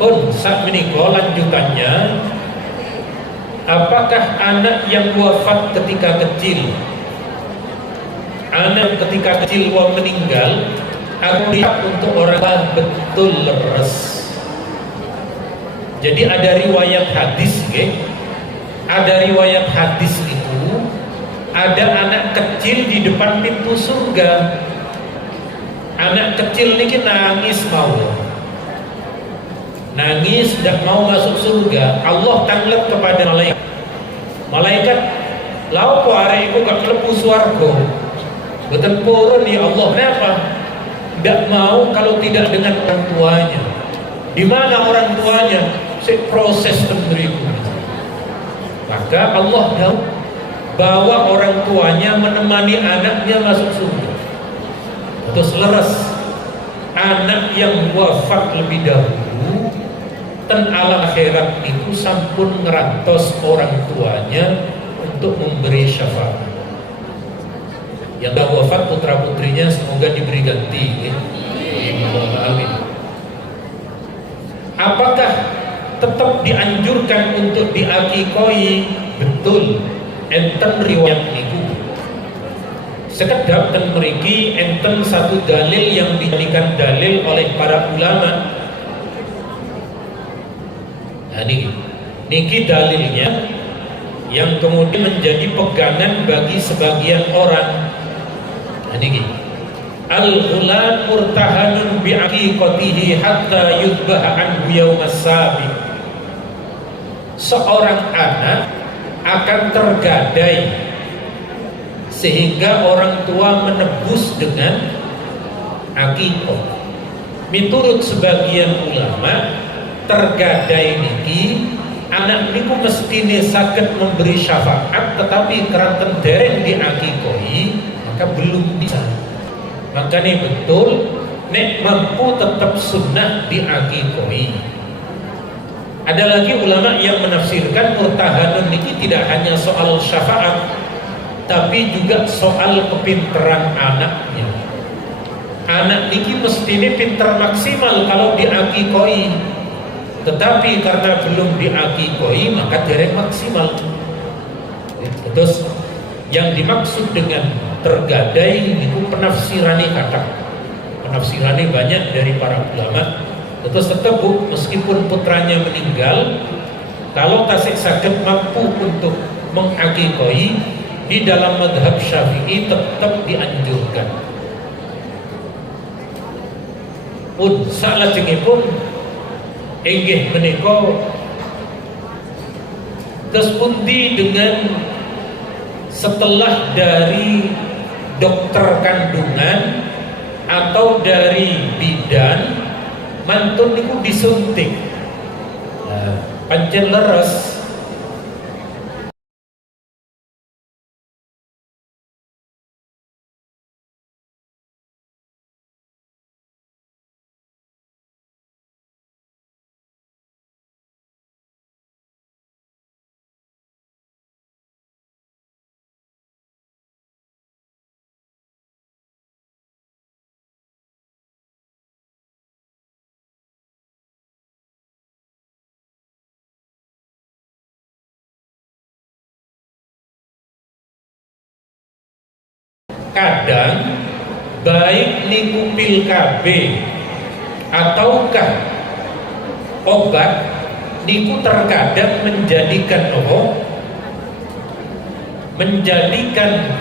Pun saat menikah lanjutannya, apakah anak yang wafat ketika kecil, anak ketika kecil meninggal, atau untuk orang betul leres? Jadi ada riwayat hadis, ada riwayat hadis itu ada anak kecil di depan pintu surga. Anak kecil ini nangis nangis tidak mau masuk surga. Allah tanglet kepada malaikat. Malaikat, lau po arek iku gak mlebu swarga. Boten purun ya Allah. Kenapa? Tidak mau kalau tidak dengan orang tuanya. Di mana orang tuanya? Proses tentriku. Maka Allah tahu bahwa orang tuanya menemani anaknya masuk surga. Terus leres. Anak yang wafat lebih dahulu ten alam akhirat itu sampun ngerantos orang tuanya untuk memberi syafaat. Yang dah wafat putra putrinya semoga diberi ganti. Amin. Apakah tetap dianjurkan untuk diakikoi? Betul. Enten riwayat niku. Sekedap dan meriki enten satu dalil yang dijadikan dalil oleh para ulama. Nah niki dalilnya yang kemudian menjadi pegangan bagi sebagian orang. Nah niki al-ghulam murtahanun bi'aqiqatihi hatta yudbaha anhu yaumas sabi. Seorang anak akan tergadai sehingga orang tua menebus dengan akikah. Miturut sebagian ulama, tergadai niki anak niku mestine saged memberi syafaat, tetapi keranten dereng diakikahi, maka maka belum bisa. Makanya betul nek mampu tetap sunnah diakikoi. Ada lagi ulama yang menafsirkan murtahanun ini tidak hanya soal syafaat, tapi juga soal kepinteran anaknya. Anak niki mestine pinter maksimal kalau diakikoi, tetapi karena belum diakikoi maka dereng maksimal. Terus yang dimaksud dengan tergadai niku penafsirane kata. Penafsirane banyak dari para ulama. Terus tetap bu, meskipun putranya meninggal, kalau tasik sakit mampu untuk mengakikoi, di dalam madhab Syafi'i tetap dianjurkan. Pun salajengipun inggih menika terus pundi dengan setelah dari dokter kandungan atau dari bidan mantun niku disuntik. Nah, pancen leres. Kadang baik niku pil KB ataukah obat niku terkadang menjadikan menjadikan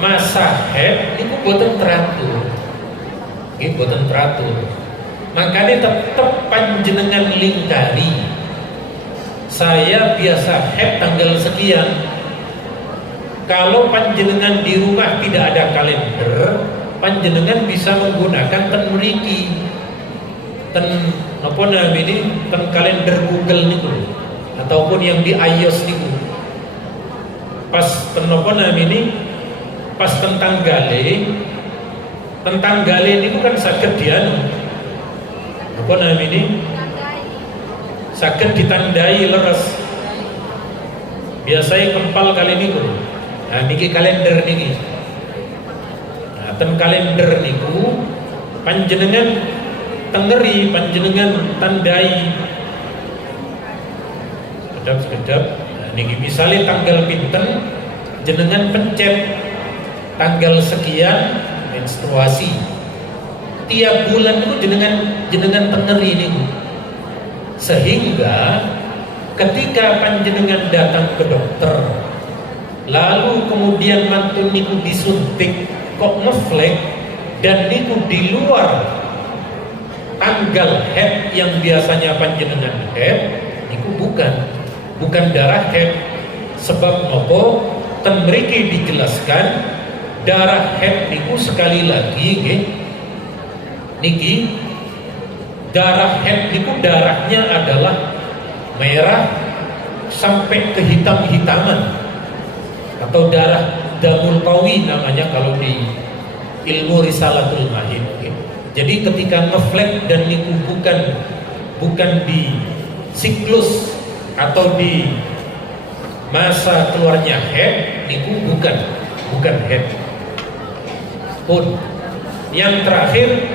masa haid niku boten teratur. Nggih boten teratur. Makanya tetap panjenengan lingkari. Saya biasa haid tanggal sekian. Kalau panjenengan di rumah tidak ada kalender, panjenengan bisa menggunakan ten mriki, ten apa namanya ten kalender Google niku, ataupun yang di iOS niku. Pas ten apa namanya, pas tentang gale niku kan saged dianu, apa namanya, saged ditandai leres. Biasanya kempal kali niku. Nah, niki kalender niki. Nah, ten kalender niku panjenengan tengeri, panjenengan tandai. Sedap. Nah, niki misalnya tanggal pinten, jenengan pencet tanggal sekian menstruasi. Tiap bulan niku jenengan tengeri niku. Sehingga ketika panjenengan datang ke dokter, lalu kemudian mantun niku disuntik kok ngeflek dan niku di luar tanggal haid yang biasanya panjenengan haid, niku bukan darah haid. Sebab nopo ten mriki dijelaskan darah haid niku sekali lagi nggih niki darah haid niku darahnya adalah merah sampai ke hitam-hitaman, atau darah damul qawi namanya kalau di ilmu risalatul mahid. Jadi ketika ngeflek dan niku bukan di siklus atau di masa keluarnya haid, niku bukan haid. Pun yang terakhir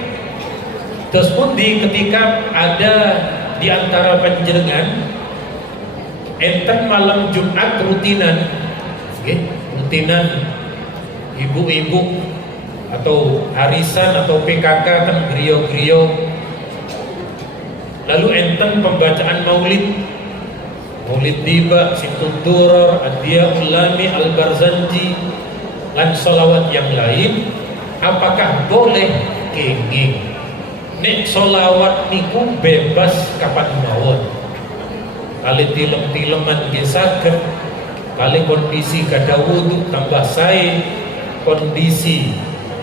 terus pun ketika ada di antara panjenengan enten malam Jumat rutinan ibu-ibu atau arisan atau PKK kan griyo-griyo, lalu enten pembacaan maulid tiba Sintul Duror, Adia Ulami, Al-Barzanji dan sholawat yang lain. Apakah boleh kenging? Nek sholawat niku bebas kapan mawon, kali tilem-tileman saged, kali kondisi kada wudu tambah sae, kondisi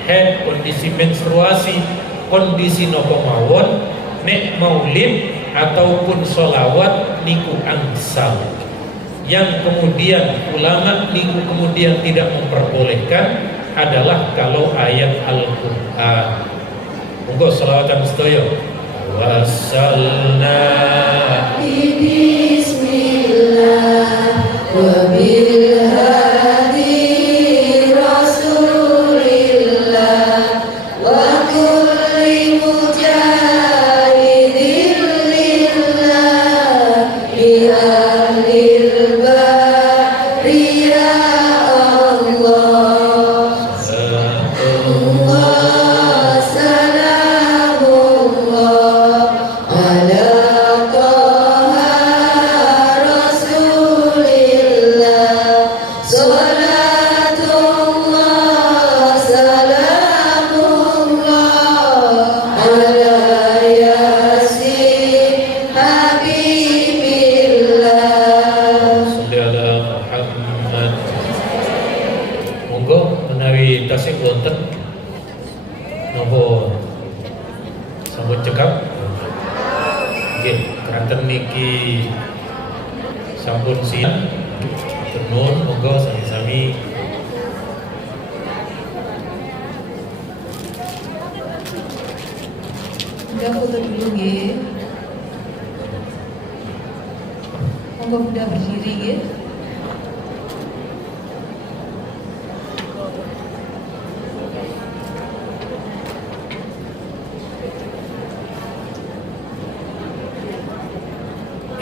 haid, kondisi menstruasi, kondisi nopo mawon, nek maulid ataupun sholawat niku angsal. Yang kemudian ulama niku kemudian tidak memperbolehkan adalah kalau ayat Al-Qur'an. Monggo selawatan sedaya. Wassalna Bismillah wa bil hadi Rasulillah wa kulli mujahidin lillah bi ahlil bari ya Allah. Allah salamullah ala Taha Rasulillah salatullah salamullah ala Yasin Habibillah. Sholli ala Muhammad. Monggo menawi tasih wonten napa sambut cekap. Nggih, kanten niki sampun siang. Tenun monggo sami-sami Udah foto dulu nggih. Monggo udah berdiri nggih.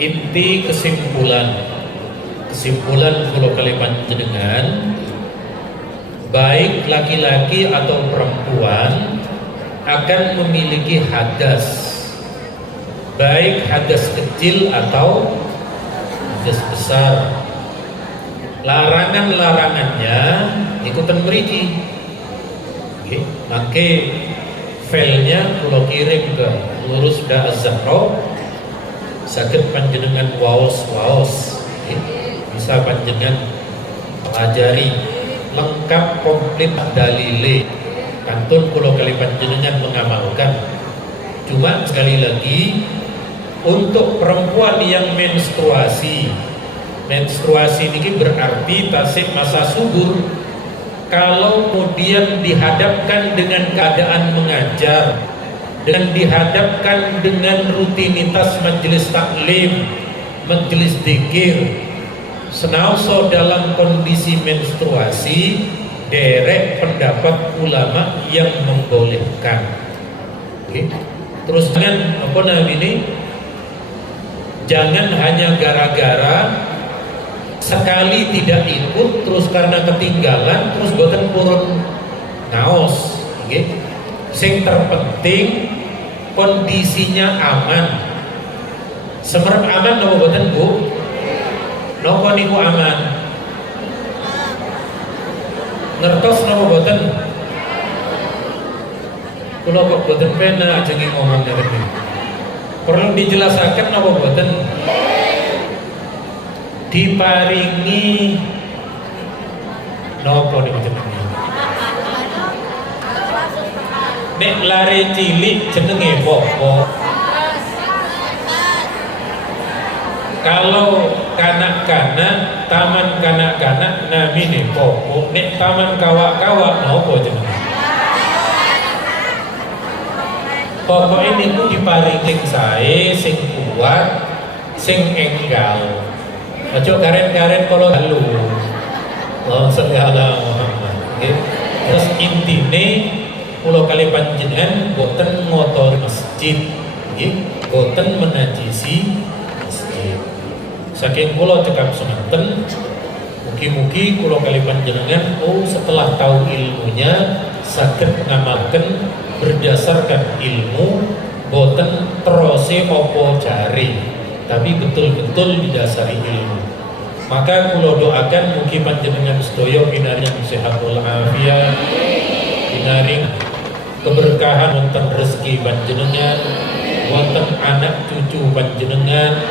inti kesimpulan kula kali panjenengan, baik laki-laki atau perempuan akan memiliki hadas, baik hadas kecil atau hadas besar. Larangan-larangannya ikutan mriki. Oke, maka filenya kula kirim ke Lurus Da Az-Zahra. Saged panjenengan waos, bisa panjenengan pelajari lengkap komplit dalile kantun kula kali panjenengan mengamalkan. Cuma sekali lagi untuk perempuan yang menstruasi ini berarti tasik masa subur. Kalau kemudian dihadapkan dengan keadaan mengajar dan dihadapkan dengan rutinitas majelis taklim, majelis dzikir, senaoso dalam kondisi menstruasi, derek pendapat ulama yang membolehkan. Oke. Terus jangan hanya gara-gara sekali tidak ikut terus karena ketinggalan terus boten purun naos. Oke. Sing terpenting kondisinya aman. Semerep aman napa boten Bu? Napa niku aman? Ngertos napa boten? Kula kok boten pena ajeng ngomong ngene. Perlu dijelasaken napa boten? Diparingi napa niku jenenge? Nek lare cilik jenenge popo. Kalau kanak-kanak, taman kanak-kanak namine popo. Nek taman kawak-kawak nopo jenenge? Pokoke niku diparingi sae sing kuat, sing enggal. Aja karen-karen kala dalu. Oh, sallallahu Muhammad. Nggih. Terus intine kula kali panjenengan boten ngotori masjid, nggih, boten menajisi masjid. Saking kula cekap semanten, mugi-mugi kula kali panjenengan setelah tahu ilmunya saged ngamalken berdasarkan ilmu, boten terose opo jari, tapi betul-betul didasari ilmu. Maka kula doakan mugi panjenengan sedaya pinaring sehat wal afiat, pinaring keberkahan wonten rezeki panjenengan, wonten anak cucu panjenengan,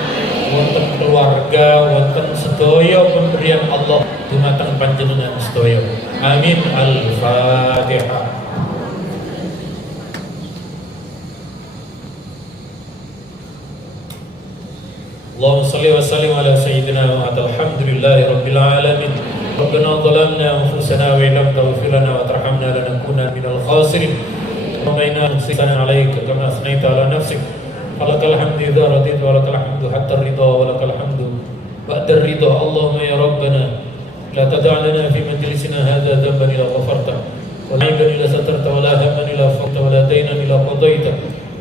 wonten keluarga, wonten sedaya pemberian Allah dumateng panjenengan sedaya. Amin. Al-Fatihah. Allahumma shalli wa sallim ala sayyidina Muhammad. Alhamdulillahi rabbil alamin. ربنا ظلمنا أنفسنا وإن لم تغفر لنا وترحمنا لنكونن من الخاسرين اللهم إنا نثني عليك كما أثنيت على نفسك فلك الحمد إذا رضيت ولك الحمد حتى الرضا ولك الحمد بعد الرضا اللهم يا ربنا لا تدع لنا في مجلسنا هذا ذنبا إلا غفرته ولا عيبا إلا سترت ولا هما إلا فرجت ولا دينا إلا قضيته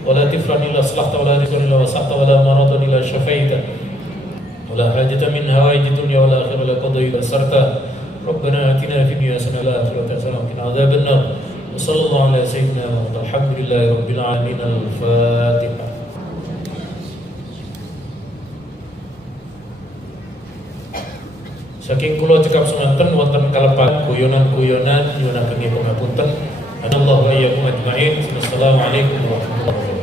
ولا طفلا إلا أصلحت ولا رزقا إلا وسعت ولا مرضا إلا شفيته ولا حاجة من هوائج الدنيا والآخرة إلا قضيت ويسرتها ربنا آتنا في الدنيا حسنة والآخرة حسنة وقنا عذاب النار وصلى الله على سيدنا محمد الحمد لله رب العالمين الفاتحة. Saking kula cekap semanten wonten kalepat guyonan-guyonan nyuwunaken pangapunten. Anallahu wa iyyakum ajmain. Assalamualaikum warahmatullahi wabarakatuh.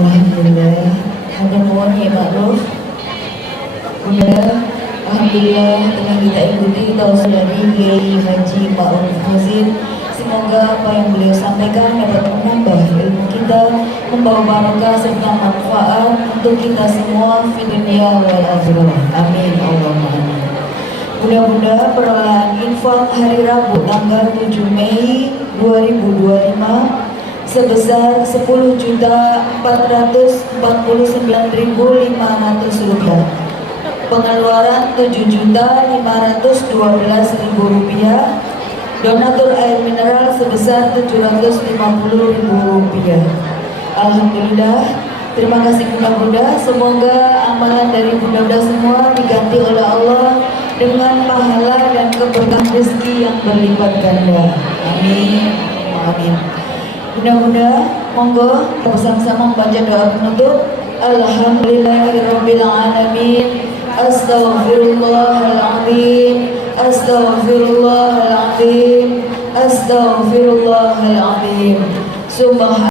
Alhamdulillah, hatur nuwun ya Ma'ruf. Bunda, alhamdulillah telah kita ikuti tausiah dari Kiai Haji Ma'ruf Hozin. Semoga apa yang beliau sampaikan dapat menambah ilmu kita, membawa barokah serta manfaat untuk kita semua di dunia wal akhirah. Amin Allahumma amin. Bunda-bunda, perayaan infak hari Rabu tanggal 7 Mei 2025 sebesar Rp10.449.500. Pengeluaran Rp7.512.000. Donatur air mineral sebesar Rp750.000. Alhamdulillah, terima kasih bunda-bunda. Semoga amalan dari bunda-bunda semua diganti oleh Allah dengan pahala dan keberkahan rezeki yang berlipat ganda. Amin. Amin. Bunda-bunda, monggo bersama-sama membaca doa penutup. Alhamdulillahirabbil alamin. Astaghfirullahaladzim. Astaghfirullahaladzim. Astaghfirullahaladzim. Subhan